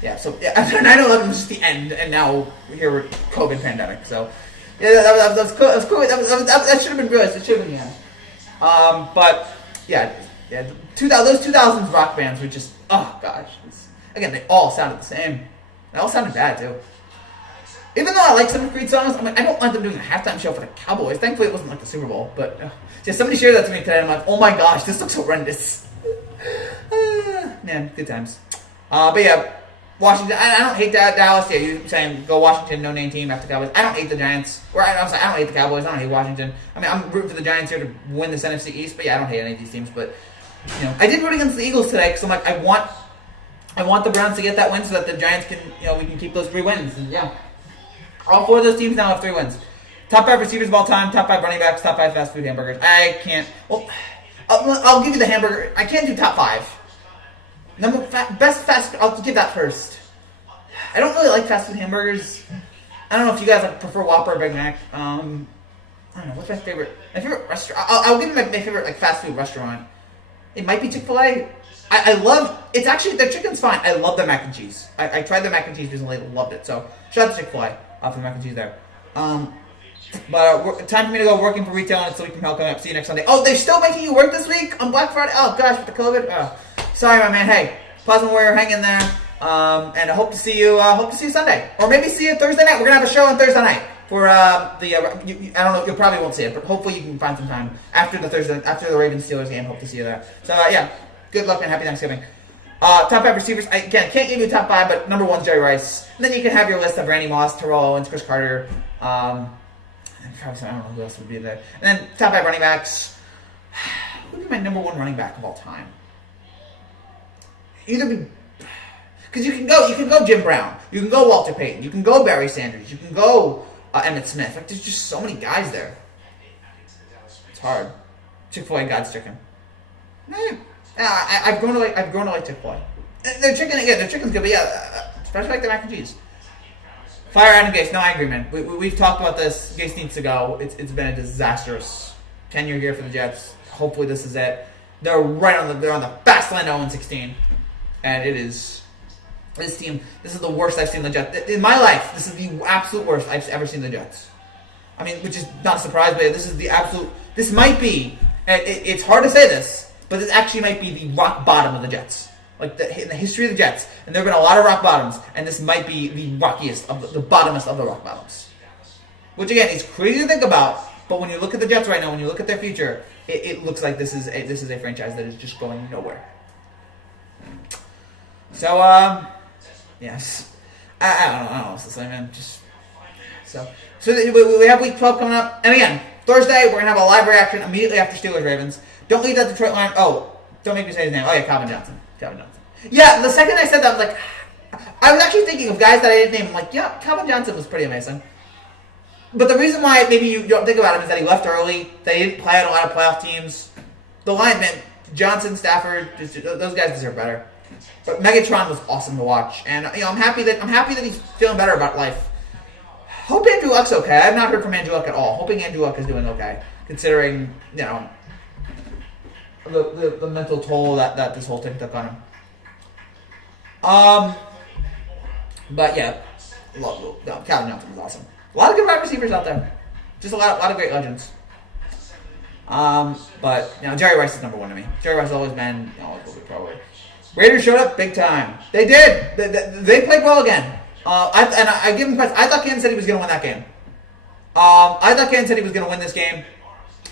Yeah, so yeah, after 9/11 was just the end, and now we're here with COVID pandemic. So yeah, that was cool. That should have been good. It should have been the end. But yeah. Those 2000s rock bands were just oh gosh. Again, they all sounded the same. They all sounded bad too. Even though I like some of Creed songs, I don't want them doing a halftime show for the Cowboys. Thankfully, it wasn't like the Super Bowl. But somebody shared that to me today, and I'm like, oh my gosh, this looks horrendous. Man, good times. But yeah, Washington. I don't hate Dallas. Yeah, you saying go Washington, no name team after Cowboys. I don't hate the Giants. I'm sorry, I don't hate the Cowboys. I don't hate Washington. I mean, I'm rooting for the Giants here to win this NFC East, but yeah, I don't hate any of these teams. But I did root against the Eagles today because I'm like, I want the Browns to get that win so that the Giants can, we can keep those 3 wins. And yeah, all 4 of those teams now have 3 wins. Top 5 receivers of all time, top 5 running backs, top 5 fast food hamburgers. I can't. Well, I'll give you the hamburger. I can't do top 5. Best fast. I'll give that first. I don't really like fast food hamburgers. I don't know if you guys prefer Whopper or Big Mac. I don't know. What's my favorite? My favorite restaurant. I'll give you my favorite fast food restaurant. It might be Chick-fil-A. I love. It's actually their chicken's fine. I love their mac and cheese. I tried their mac and cheese recently. Loved it. So shout out to Chick-fil-A for the mac and cheese there. But time for me to go working for retail and it's the week from hell coming up. See you next Sunday. Oh, they're still making you work this week on Black Friday? Oh, gosh, with the COVID? Oh, sorry, my man. Hey, Plasma Warrior, hang in there. And I hope to see you Sunday. Or maybe see you Thursday night. We're going to have a show on Thursday night for I don't know, you probably won't see it, but hopefully you can find some time after the Ravens-Steelers game. Hope to see you there. So, yeah, good luck and happy Thanksgiving. Top 5 receivers. I can't give you top 5, but number 1 is Jerry Rice. And then you can have your list of Randy Moss, Terrell Owens, Chris Carter, I don't know who else would be there. And then top 5 running backs. Who would be my number 1 running back of all time? Because you can go Jim Brown, you can go Walter Payton, you can go Barry Sanders, you can go Emmitt Smith. Like, there's just so many guys there. It's hard. Chick-fil-A God's chicken. I've grown to like Chick-fil-A. Their chicken's good, but yeah, especially like the mac and cheese. Fire Adam Gase. No, I agree, man. We've talked about this. Gase needs to go. It's been a disastrous tenure here for the Jets. Hopefully this is it. They're on the fast line to 0-16. And it is this team. This is the worst I've seen the Jets in my life. This is the absolute worst I've ever seen the Jets. I mean, which is not a surprise, but this is the absolute. This might be. It's hard to say this, but this actually might be the rock bottom of the Jets. Like in the history of the Jets, and there have been a lot of rock bottoms, and this might be the rockiest of the bottomest of the rock bottoms. Which again is crazy to think about, but when you look at the Jets right now, when you look at their future, it looks like this is a franchise that is just going nowhere. So yes, I don't know what's to say, man. So we have week 12 coming up, and again Thursday we're gonna have a live reaction immediately after Steelers Ravens. Don't leave that Detroit line. Oh, don't make me say his name. Oh yeah, Calvin Johnson. Yeah, the second I said that, I was like, I was actually thinking of guys that I didn't name. I'm like, yeah, Calvin Johnson was pretty amazing. But the reason why maybe you don't think about him is that he left early. That he didn't play on a lot of playoff teams. The linemen, Johnson, Stafford, those guys deserve better. But Megatron was awesome to watch, and I'm happy that he's feeling better about life. Hope Andrew Luck's okay. I have not heard from Andrew Luck at all. Hoping Andrew Luck is doing okay, considering the mental toll that this whole thing took on him. But yeah, Calvin Johnson was awesome. A lot of good wide receivers out there. Just a lot of great legends. But Jerry Rice is number 1 to me. Jerry Rice has always been, always will be probably. Raiders showed up big time. They did. They played well again. I give them credit. I thought Kansas City was going to win that game. I thought Kansas City was going to win this game.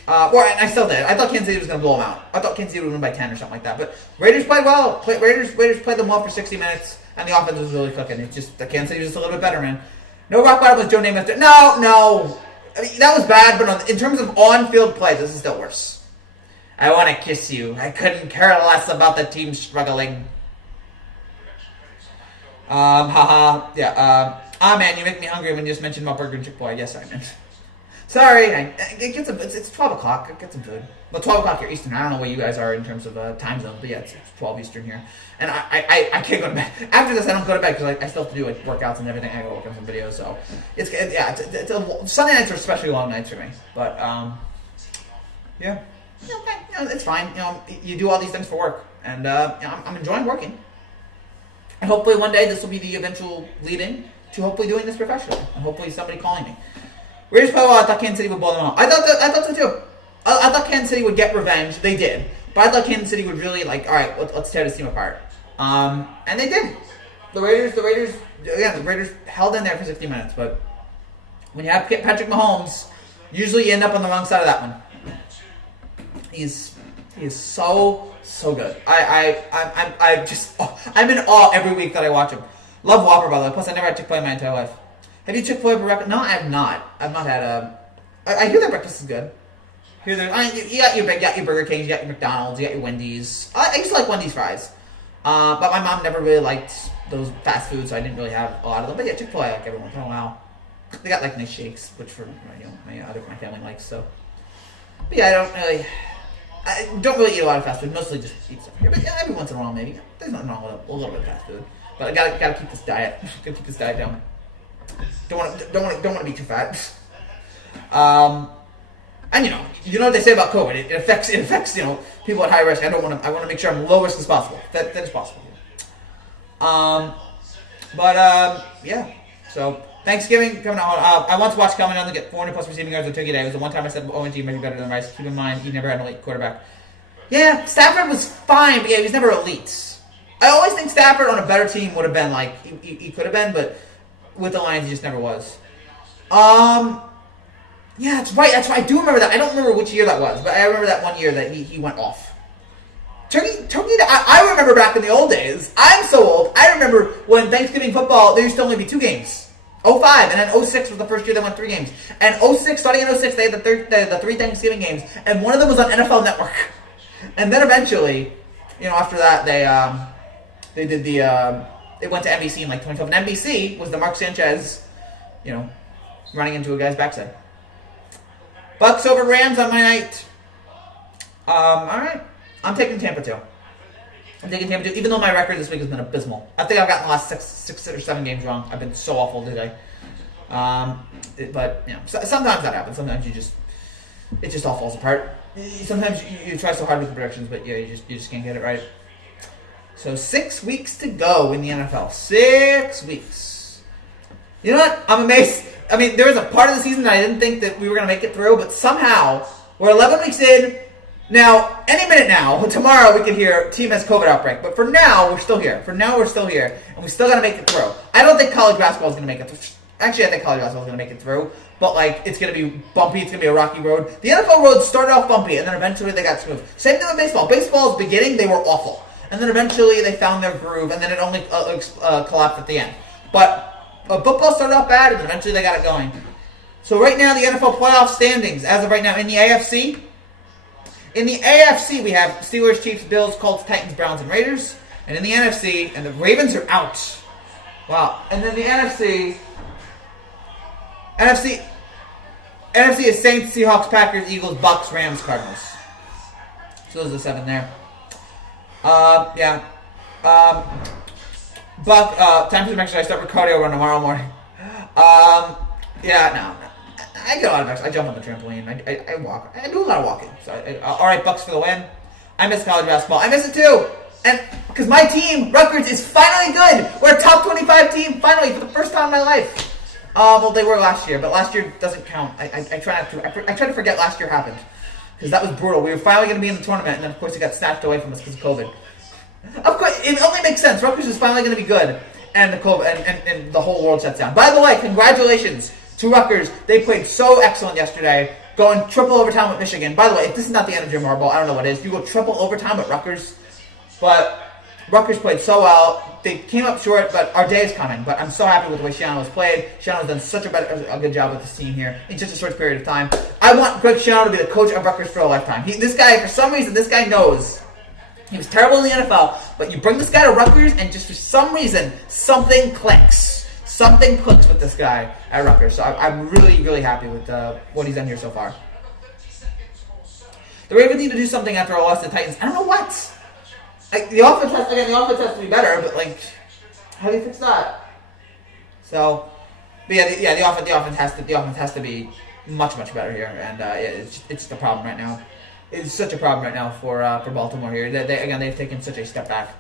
And I still did. I thought Kansas City was going to blow them out. I thought Kansas City would win by 10 or something like that. But Raiders played well. Raiders played them well for 60 minutes, and the offense was really cooking. It's just the Kansas City was just a little bit better, man. No rock bottom with Joe Namath. No. I mean, that was bad, but in terms of on-field play, this is still worse. I want to kiss you. I couldn't care less about the team struggling. Yeah. Man, you make me hungry when you just mentioned about burger and Chick-fil-A. Yes, I meant. Sorry, it's 12 o'clock. Get some food. Well, 12 o'clock here Eastern. I don't know where you guys are in terms of time zone, but yeah, it's 12 Eastern here. And I can't go to bed. After this, I don't go to bed because I still have to do workouts and everything. I go work on some videos, so Sunday nights are especially long nights for me. But yeah, it's fine. You do all these things for work, and I'm enjoying working. And hopefully one day this will be the eventual lead-in to hopefully doing this professionally, and hopefully somebody calling me. Raiders play well. I thought Kansas City would blow them out. I thought so too. I thought Kansas City would get revenge. They did. But I thought Kansas City would really all right, let's tear this team apart. And they did. The Raiders held in there for 60 minutes. But when you have Patrick Mahomes, usually you end up on the wrong side of that one. He is so good. I'm in awe every week that I watch him. Love Whopper, by the way. Plus, I never had Chick-fil-A in my entire life. Have you Chick-fil-A for breakfast? No, I have not. I've not had I hear their breakfast is good. You got your Burger Kings, you got your McDonald's, you got your Wendy's. I used to like Wendy's fries. But my mom never really liked those fast foods, so I didn't really have a lot of them. But yeah, Chick-fil-A, like every once in a while. They got like nice shakes, which for my family likes. So, but yeah, I don't really eat a lot of fast food. Mostly just eat stuff here. But yeah, every once in a while, maybe. There's nothing wrong with a little bit of fast food. But I gotta keep this diet. Gotta keep this diet down. Don't want to be too fat. And you know what they say about COVID. It affects people at high risk. I want to make sure I'm low risk as possible. That is possible. Yeah. So Thanksgiving coming out. I once watched Calvin Johnson get 400 plus receiving yards on Turkey Day. It was the one time I said ONG might be better than Rice. Keep in mind he never had an elite quarterback. Yeah, Stafford was fine, but yeah, he was never elite. I always think Stafford on a better team would have been like he could have been, but with the Lions he just never was. Yeah, that's right. I do remember that. I don't remember which year that was, but I remember that one year that he went off. Turkey. I remember back in the old days. I'm so old. I remember when Thanksgiving football, there used to only be 2 games. 05, and then 06 was the first year they won 3 games. And 06, starting in 06, they had the 3 Thanksgiving games, and one of them was on NFL Network. And then eventually, after that, they did it went to NBC in like 2012. And NBC was the Mark Sanchez, running into a guy's backside. Bucks over Rams on my night. All right. I'm taking Tampa too. Even though my record this week has been abysmal. I think I've gotten the last 6 or 7 games wrong. I've been so awful today. But sometimes that happens. Sometimes it just all falls apart. Sometimes you try so hard with the predictions, but yeah, you just can't get it right. So 6 weeks to go in the NFL. 6 weeks. You know what? I'm amazed. I mean, there was a part of the season that I didn't think that we were going to make it through, but somehow we're 11 weeks in. Now, any minute now, tomorrow we could hear team has COVID outbreak. But for now, we're still here. And we still got to make it through. I don't think college basketball is going to make it through. Actually, I think college basketball is going to make it through. But, it's going to be bumpy. It's going to be a rocky road. The NFL road started off bumpy, and then eventually they got smooth. Same thing with baseball. Baseball's beginning, they were awful. And then eventually they found their groove, and then it only collapsed at the end. But football started off bad, and eventually they got it going. So right now, the NFL playoff standings, as of right now, in the AFC. In the AFC, we have Steelers, Chiefs, Bills, Colts, Titans, Browns, and Raiders. And in the NFC, and the Ravens are out. Wow. And then the NFC is Saints, Seahawks, Packers, Eagles, Bucks, Rams, Cardinals. So those are the 7 there. Time to make sure I start with cardio run tomorrow morning. I get a lot of exercise. I jump on the trampoline. I walk. I do a lot of walking. So, all right, Bucks for the win. I miss college basketball. I miss it too. And because my team, Rutgers, is finally good. We're a top 25 team, finally, for the first time in my life. Well, they were last year, but last year doesn't count. I try not to. I try to forget last year happened. Because that was brutal. We were finally going to be in the tournament, and then, of course, it got snatched away from us because of COVID. Of course, it only makes sense. Rutgers is finally going to be good, and the COVID, and the whole world shuts down. By the way, congratulations to Rutgers. They played so excellent yesterday, going triple overtime with Michigan. By the way, if this is not the end of Jim Harbaugh, I don't know what is. You go triple overtime with Rutgers. But Rutgers played so well. They came up short, but our day is coming. But I'm so happy with the way Schiano has played. Schiano has done such a good job with this team here in just a short period of time. I want Greg Schiano to be the coach of Rutgers for a lifetime. This guy, for some reason, knows. He was terrible in the NFL, but you bring this guy to Rutgers, and just for some reason, something clicks. Something clicks with this guy at Rutgers. So I'm really, really happy with what he's done here so far. The Ravens need to do something after a loss to the Titans. I don't know what. The offense has to be better, but how do you fix that? So, but the offense has to be much better here, and it's the problem right now. It's such a problem right now for Baltimore here. They've taken such a step back.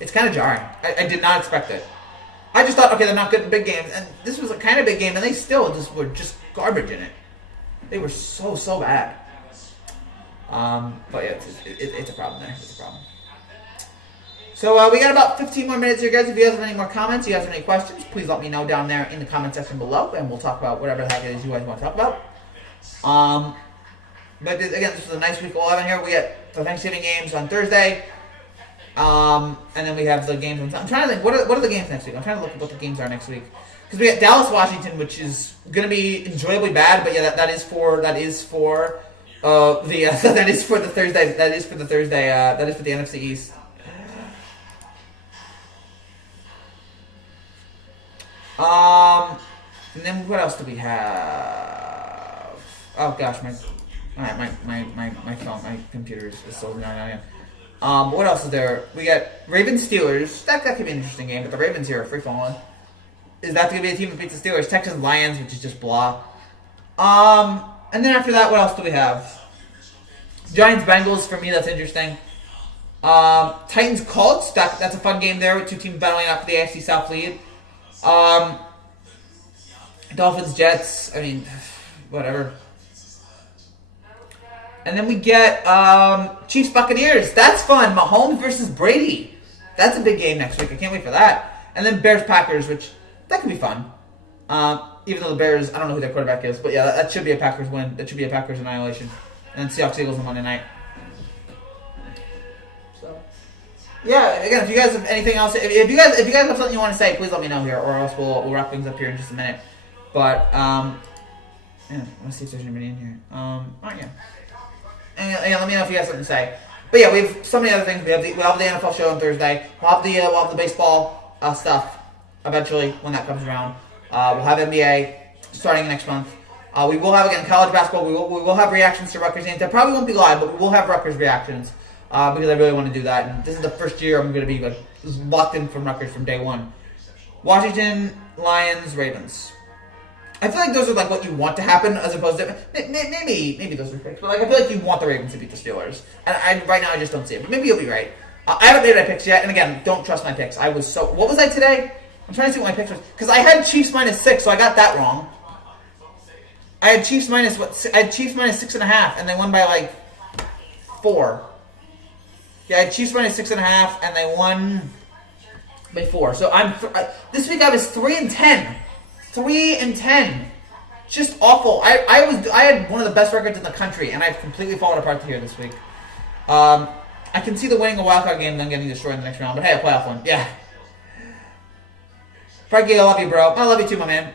It's kind of jarring. I did not expect it. I just thought, okay, they're not good in big games, and this was a kind of big game, and they still were just garbage in it. They were so bad. But yeah, it's a problem there. It's a problem. So we got about 15 more minutes here, guys. If you guys have any more comments, you guys have any questions, please let me know down there in the comment section below, and we'll talk about whatever the heck it is you guys want to talk about. But again, this is a nice week 11 here. We get the Thanksgiving games on Thursday. And then we have the games. I'm trying to think, what are the games next week? I'm trying to look at what the games are next week. Because we got Dallas, Washington, which is going to be enjoyably bad, but yeah, that is for the Thursday. That is for the NFC East. And then what else do we have? Oh gosh, my phone, my computer is still going on. What else is there? We got Ravens Steelers. That could be an interesting game, but the Ravens here are free falling. Is that going to be a team that beats the Steelers? Texans Lions, which is just blah. And then after that, what else do we have? Giants Bengals, for me, that's interesting. Titans Colts, that's a fun game there with two teams battling out for the AFC South lead. Dolphins Jets, I mean, whatever. And then we get Chiefs Buccaneers. That's fun. Mahomes versus Brady. That's a big game next week. I can't wait for that. And then Bears Packers, which that could be fun. Even though the Bears, I don't know who their quarterback is, but yeah, that should be a Packers win. That should be a Packers annihilation. And then Seahawks Eagles on Monday night. So, yeah. Again, if you guys have anything else, if you guys have something you want to say, please let me know here, or else we'll wrap things up here in just a minute. But yeah, let's see if there's anybody in here. Yeah. And let me know if you have something to say. But yeah, we have so many other things. We'll have the NFL show on Thursday. We'll have the baseball stuff eventually when that comes around. We'll have NBA starting next month. We will have, again, college basketball. We will have reactions to Rutgers games. That probably won't be live, but we will have Rutgers reactions because I really want to do that. And this is the first year I'm going to be locked in from Rutgers from day one. Washington, Lions, Ravens. I feel like those are what you want to happen as opposed to maybe those are picks, but I feel like you want the Ravens to beat the Steelers, and right now I just don't see it. But maybe you'll be right. I haven't made my picks yet, and again, don't trust my picks. What was I today? I'm trying to see what my picks was because I had Chiefs -6, so I got that wrong. I had Chiefs minus 6.5, and they won by 4. Yeah, I had Chiefs -6.5, and they won by 4. So this week I was 3-10. 3-10, just awful. I had one of the best records in the country, and I've completely fallen apart here this week. I can see the winning a wildcard game and then getting destroyed in the next round, but hey, a playoff one, yeah. Frankie, I love you, bro. I love you too, my man.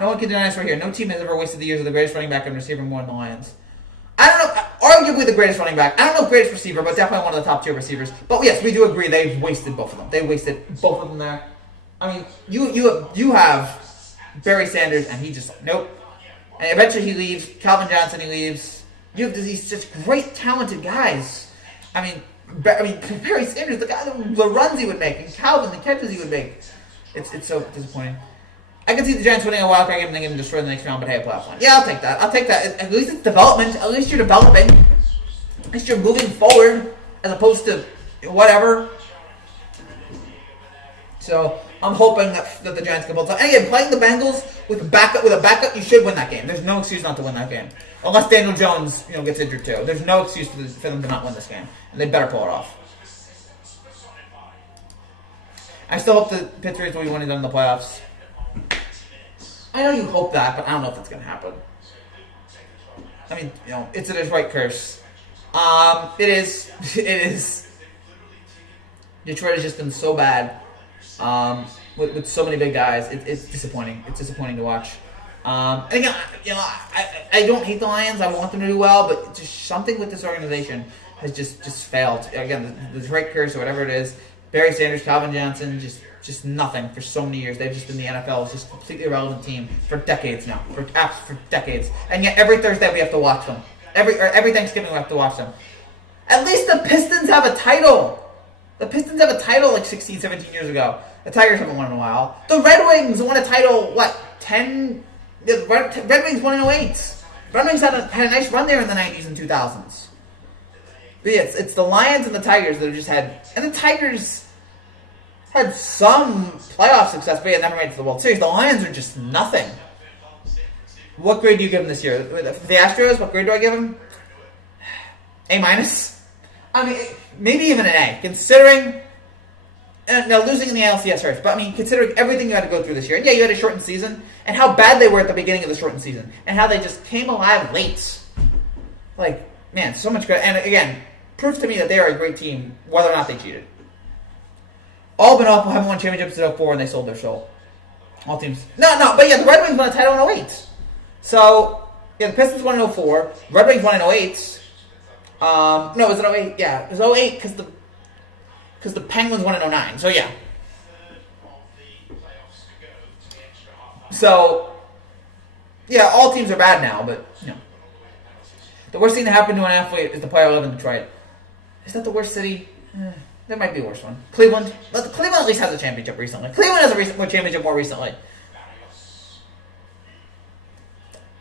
No one can deny us right here. No team has ever wasted the years of the greatest running back and receiver more than the Lions. I don't know, arguably the greatest running back. I don't know greatest receiver, but definitely one of the top tier receivers. But yes, we do agree they've wasted both of them. They wasted both of them there. I mean, you have Barry Sanders, and he just, nope. And eventually he leaves. Calvin Johnson, he leaves. You have these just great, talented guys. I mean, Barry Sanders, the runs he would make, and Calvin, the catches he would make. It's so disappointing. I can see the Giants winning a wildcard game and then getting destroyed in the next round, but hey, a playoff one. Yeah, I'll take that. At least it's development. At least you're developing. At least you're moving forward, as opposed to whatever. So I'm hoping that the Giants can pull it off. And again, playing the Bengals with a backup, you should win that game. There's no excuse not to win that game, unless Daniel Jones, gets injured too. There's no excuse for them to not win this game, and they better pull it off. I still hope the Patriots will be winning in the playoffs. I know you hope that, but I don't know if that's going to happen. I mean, it's a Detroit curse. It is. It is. Detroit has just been so bad. With so many big guys, it's disappointing. It's disappointing to watch. And again, I don't hate the Lions. I want them to do well, but just something with this organization has just failed. Again, the Detroit curse or whatever it is. Barry Sanders, Calvin Johnson, just nothing for so many years. They've just been the NFL's just completely irrelevant team for decades now. For decades. And yet every Thursday we have to watch them. Every Thanksgiving we have to watch them. At least the Pistons have a title. The Pistons have a title 16, 17 years ago. The Tigers haven't won in a while. The Red Wings won a title, 10? The Red Wings won in 08. Red Wings had a nice run there in the 90s and 2000s. But yeah, it's the Lions and the Tigers that have just had... And the Tigers had some playoff success, but yeah, never made it to the World Series. The Lions are just nothing. What grade do you give them this year? The Astros, what grade do I give them? A-. I mean, maybe even an A, considering... Now, losing in the ALCS hurts, but considering everything you had to go through this year, and yeah, you had a shortened season, and how bad they were at the beginning of the shortened season, and how they just came alive late. Man, so much credit. And again, proves to me that they are a great team, whether or not they cheated. All been awful, haven't won championships since 04, and they sold their soul. All teams. No, but yeah, the Red Wings won a title in 08. So, yeah, the Pistons won in 04, Red Wings won in 08. No, it was in 08, yeah. It was 08 because the Penguins won in 09, so yeah. So, yeah, all teams are bad now, but, you know. The worst thing that happened to an athlete is the player 11 Detroit. Is that the worst city? There might be a worse one. Cleveland. Cleveland at least has a championship recently. Cleveland has a championship more recently.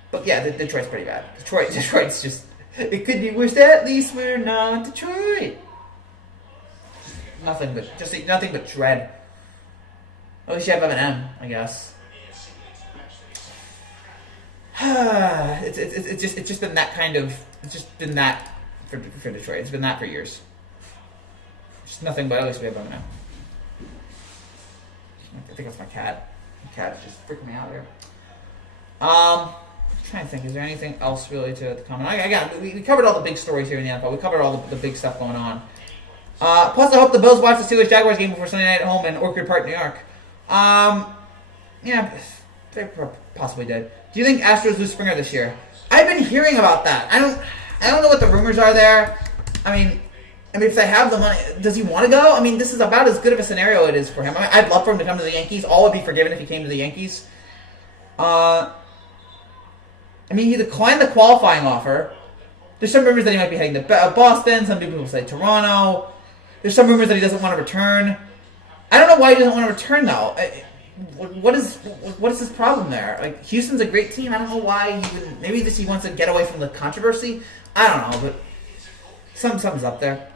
But yeah, Detroit's pretty bad. Detroit's just... It could be worse. At least we're not Detroit. Nothing but dread. At least you have Eminem, I guess. It's just been that kind of... It's just been that for Detroit. It's been that for years. Just nothing but at least we have Eminem. I think that's my cat. My cat's just freaking me out here. I'm trying to think. Is there anything else really to comment? We covered all the big stories here in the NFL. We covered all the big stuff going on. Plus, I hope the Bills watch the Steelers-Jaguars game before Sunday night at home in Orchard Park, New York. Yeah, they possibly did. Do you think Astros lose Springer this year? I've been hearing about that. I don't know what the rumors are there. I mean, if they have the money, does he want to go? I mean, this is about as good of a scenario it is for him. I'd love for him to come to the Yankees. All would be forgiven if he came to the Yankees. I mean, he declined the qualifying offer. There's some rumors that he might be heading to Boston. Some people say Toronto. There's some rumors that he doesn't want to return. I don't know why he doesn't want to return, though. What is his problem there? Like, Houston's a great team. I don't know why he wouldn't. Maybe he wants to get away from the controversy. I don't know, but something's up there.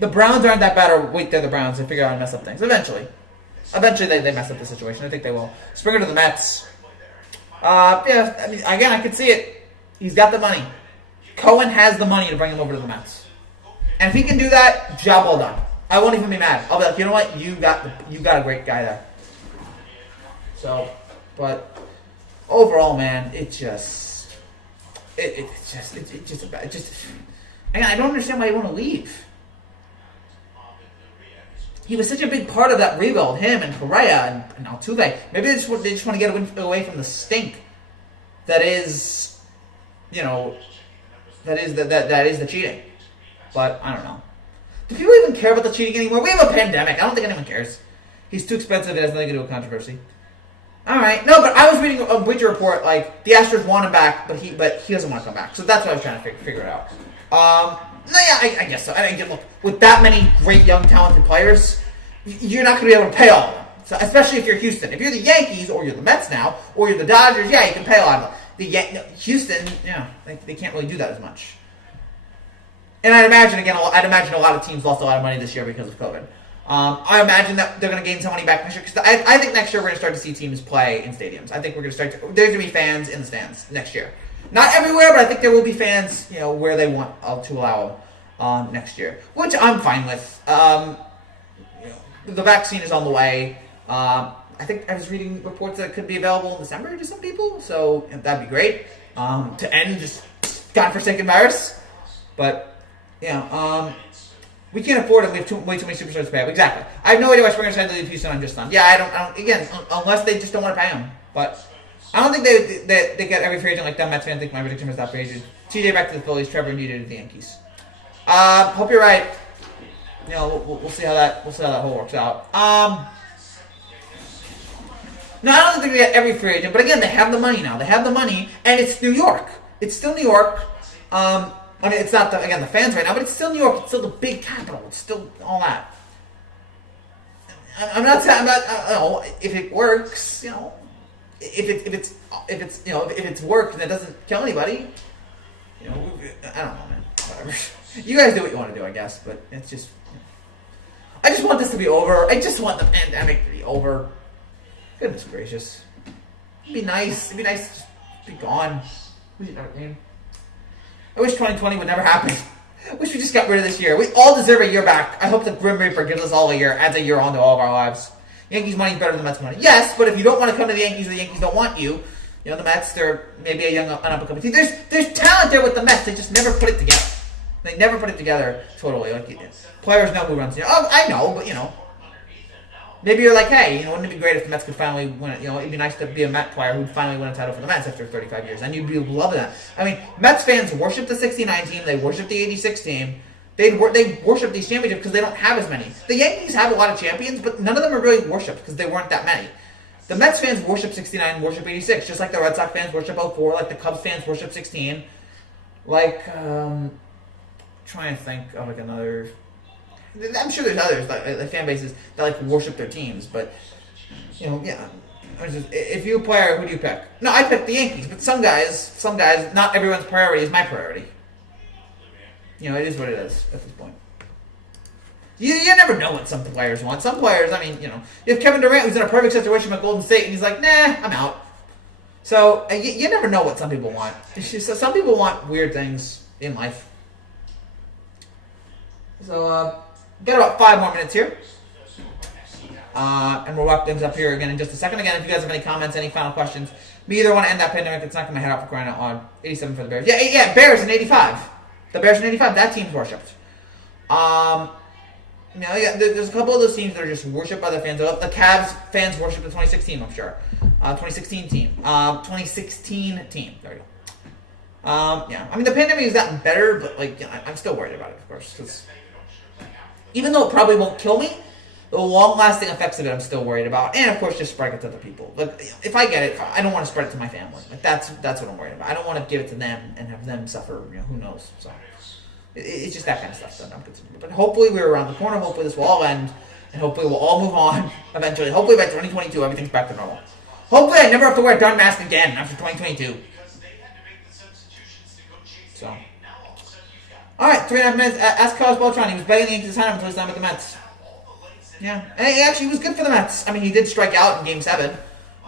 The Browns aren't that bad, or wait, they're the Browns. They figure out how to mess up things. Eventually they mess up the situation. I think they will. Springer to the Mets. Yeah, I mean, again, I could see it. He's got the money. Cohen has the money to bring him over to the Mets. And if he can do that, job well done. I won't even be mad. I'll be like, you know what? You got a great guy there. So, but overall, man, I don't understand why you want to leave. He was such a big part of that rebuild. Him and Correa and Altuve. Maybe they just want to get away from the stink that is, that is the cheating. But I don't know. Do people even care about the cheating anymore? We have a pandemic. I don't think anyone cares. He's too expensive. It has nothing to do with controversy. All right. No, but I was reading a Bleacher Report. Like, the Astros want him back, but he doesn't want to come back. So that's what I was trying to figure it out. No, yeah, I guess so. Look, with that many great young talented players, you're not going to be able to pay all of them. So, especially if you're Houston. If you're the Yankees, or you're the Mets now, or you're the Dodgers, yeah, you can pay a lot of them. Houston, they can't really do that as much. And I'd imagine a lot of teams lost a lot of money this year because of COVID. I imagine that they're going to gain some money back next year. Because I think next year we're going to start to see teams play in stadiums. I think we're going to there's going to be fans in the stands next year. Not everywhere, but I think there will be fans, where they want to allow them next year, which I'm fine with. The vaccine is on the way. I think I was reading reports that it could be available in December to some people, so that'd be great to end this godforsaken virus. But we can't afford it. We have way too many superstars to pay up. Exactly. I have no idea why Springer's had to leave Houston. I'm just done. Yeah, I don't. Again, unless they just don't want to pay him, but. I don't think they get every free agent like that. Mets fan. I think my prediction was that free agent. TJ back to the Phillies. Trevor needed to the Yankees. Hope you're right. We'll see how that whole works out. No, I don't think they get every free agent, but again, they have the money now. They have the money, and it's New York. It's still New York. I mean, it's not the fans right now, but it's still New York. It's still the big capital. It's still all that. I'm not saying if it works, If it's worked and it doesn't kill anybody, I don't know, man. Whatever. You guys do what you want to do, I guess. But it's just, I just want this to be over. I just want the pandemic to be over. Goodness gracious, it'd be nice. It'd be nice to just be gone. I wish 2020 would never happen. I wish we just got rid of this year. We all deserve a year back. I hope the Grim Reaper gives us all a year, adds a year onto all of our lives. Yankees money is better than Mets money. Yes, but if you don't want to come to the Yankees or the Yankees don't want you, the Mets, they're maybe a young, an up-and-coming team. There's talent there with the Mets. They just never put it together. They never put it together totally. Like players know who runs. Oh, I know, but maybe you're like, hey, wouldn't it be great if the Mets could finally win it? It'd be nice to be a Met player who'd finally win a title for the Mets after 35 years, and you'd be loving that. I mean, Mets fans worship the '69 team. They worship the '86 team. They worship these championships because they don't have as many. The Yankees have a lot of champions, but none of them are really worshipped because they weren't that many. The Mets fans worship '69 and worship '86, just like the Red Sox fans worship '04, like the Cubs fans worship '16. Like, trying to think of like another. I'm sure there's others like fan bases that like worship their teams, but yeah. If you're a player, who do you pick? No, I picked the Yankees, but some guys, not everyone's priority is my priority. It is what it is at this point. You never know what some players want. Some players, you have Kevin Durant who's in a perfect situation with Golden State, and he's like, nah, I'm out. So you never know what some people want. Some people want weird things in life. So got about 5 more minutes here. And we'll wrap things up here again in just a second. Again, if you guys have any comments, any final questions, we either want to end that pandemic. It's knocking my head off for crying out loud. 87 for the Bears. Yeah, Bears in 85. The Bears in 85, that team's worshipped. There's a couple of those teams that are just worshipped by their fans. The Cavs fans worship the 2016, I'm sure. 2016 team. 2016 team. There we go. The pandemic has gotten better, but I'm still worried about it, of course. Because even though it probably won't kill me, the long-lasting effects of it I'm still worried about. And, of course, just spreading it to other people. If I get it, I don't want to spread it to my family. That's what I'm worried about. I don't want to give it to them and have them suffer. Who knows? So it's just that kind of stuff that I'm concerned about. But hopefully we're around the corner. Hopefully this will all end. And hopefully we'll all move on eventually. Hopefully by 2022 everything's back to normal. Hopefully I never have to wear a darn mask again after 2022. So. Alright, 3.5 minutes. Ask Carlos Beltran. He was begging the Yankees to sign him until he signed with the Mets. Yeah, and he actually was good for the Mets. He did strike out in Game 7.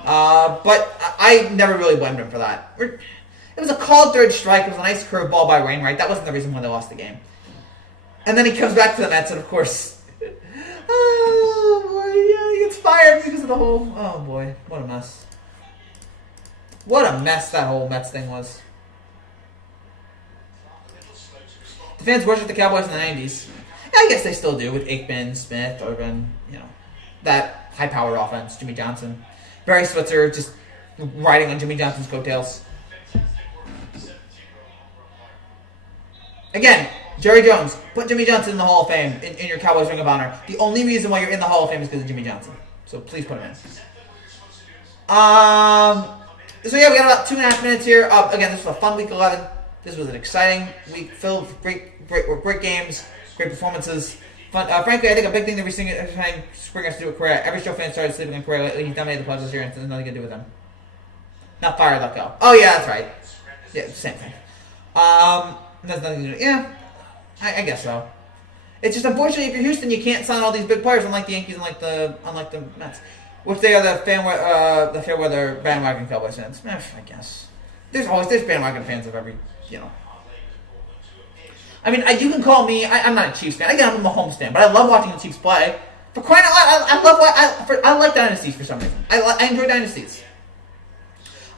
But I never really blamed him for that. It was a called third strike. It was a nice curveball by Wainwright. That wasn't the reason why they lost the game. And then he comes back to the Mets, and of course, he gets fired because of the whole. Oh boy, what a mess! What a mess that whole Mets thing was. The fans worship the Cowboys in the '90s. I guess they still do with Aikman, Smith, Urban, that high-power offense, Jimmy Johnson. Barry Switzer just riding on Jimmy Johnson's coattails. Again, Jerry Jones, put Jimmy Johnson in the Hall of Fame in your Cowboys Ring of Honor. The only reason why you're in the Hall of Fame is because of Jimmy Johnson. So please put him in. So yeah, we got about 2.5 minutes here. Again, this was a fun Week 11. This was an exciting week filled with great games. Great performances. Fun. Frankly, I think a big thing that we're seeing Springer has to do with Correa. Every show fan started sleeping on Correa lately. He's dominated the playoffs this year, and it's nothing to do with him. Not fired, let go. Oh yeah, that's right. Yeah, same thing. That's nothing to do. Yeah, I guess so. It's just unfortunately, if you're Houston, you can't sign all these big players, unlike the Yankees, unlike the Mets, which they are the fair weather bandwagon Cowboys fans. I guess there's bandwagon fans of every you can call me. I'm not a Chiefs fan. Again, I'm a Mahomes fan, but I love watching the Chiefs play. For crying out loud, I like dynasties for some reason. I enjoy dynasties.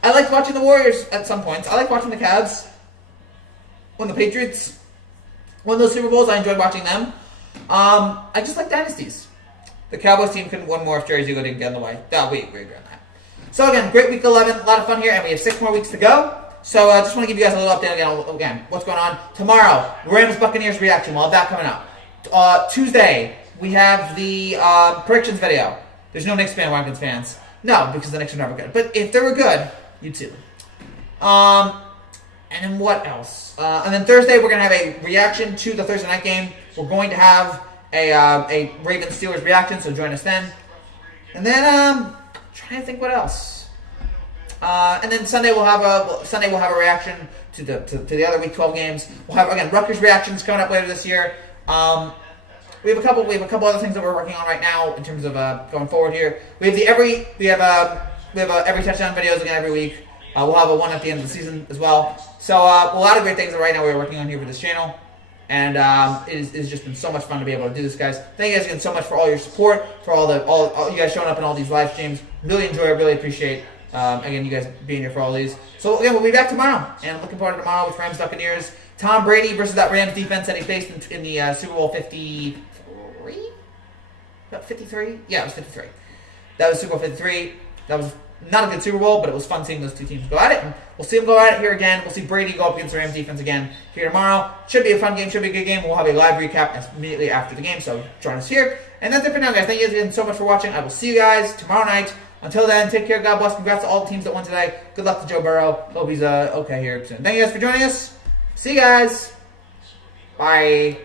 I liked watching the Warriors at some points. I like watching the Cavs. When the Patriots won those Super Bowls, I enjoyed watching them. I just like dynasties. The Cowboys team couldn't win more if Jerry Ziegler didn't get in the way. We agree on that. So again, great Week 11. A lot of fun here, and we have 6 more weeks to go. So I just want to give you guys a little update again. What's going on tomorrow? Rams-Buccaneers reaction. We'll have that coming up. Tuesday, we have the predictions video. There's no Knicks bandwagon fans. No, because the Knicks are never good. But if they were good, you'd see them. And then what else? And then Thursday, we're going to have a reaction to the Thursday night game. We're going to have a Ravens-Steelers reaction, so join us then. And then, trying to think what else. And then Sunday we'll have a reaction to the other Week 12 games. We'll have again Rutgers reactions coming up later this year. We have a couple other things that we're working on right now in terms of going forward here. We have every touchdown videos again every week. We'll have a one at the end of the season as well. So a lot of great things that right now we're working on here for this channel. And it's just been so much fun to be able to do this, guys. Thank you guys again so much for all your support, for all you guys showing up in all these live streams. Really enjoy it, really appreciate Again, you guys being here for all these. So, again, we'll be back tomorrow. And I'm looking forward to tomorrow with Rams Buccaneers. Tom Brady versus that Rams defense that he faced in the Super Bowl 53? About 53? Yeah, it was 53. That was Super Bowl 53. That was not a good Super Bowl, but it was fun seeing those two teams go at it. And we'll see them go at it here again. We'll see Brady go up against the Rams defense again here tomorrow. Should be a fun game. Should be a good game. We'll have a live recap immediately after the game, so join us here. And that's it for now, guys. Thank you again so much for watching. I will see you guys tomorrow night. Until then, take care. God bless. Congrats to all the teams that won today. Good luck to Joe Burrow. Hope he's okay here soon. Thank you guys for joining us. See you guys. Bye.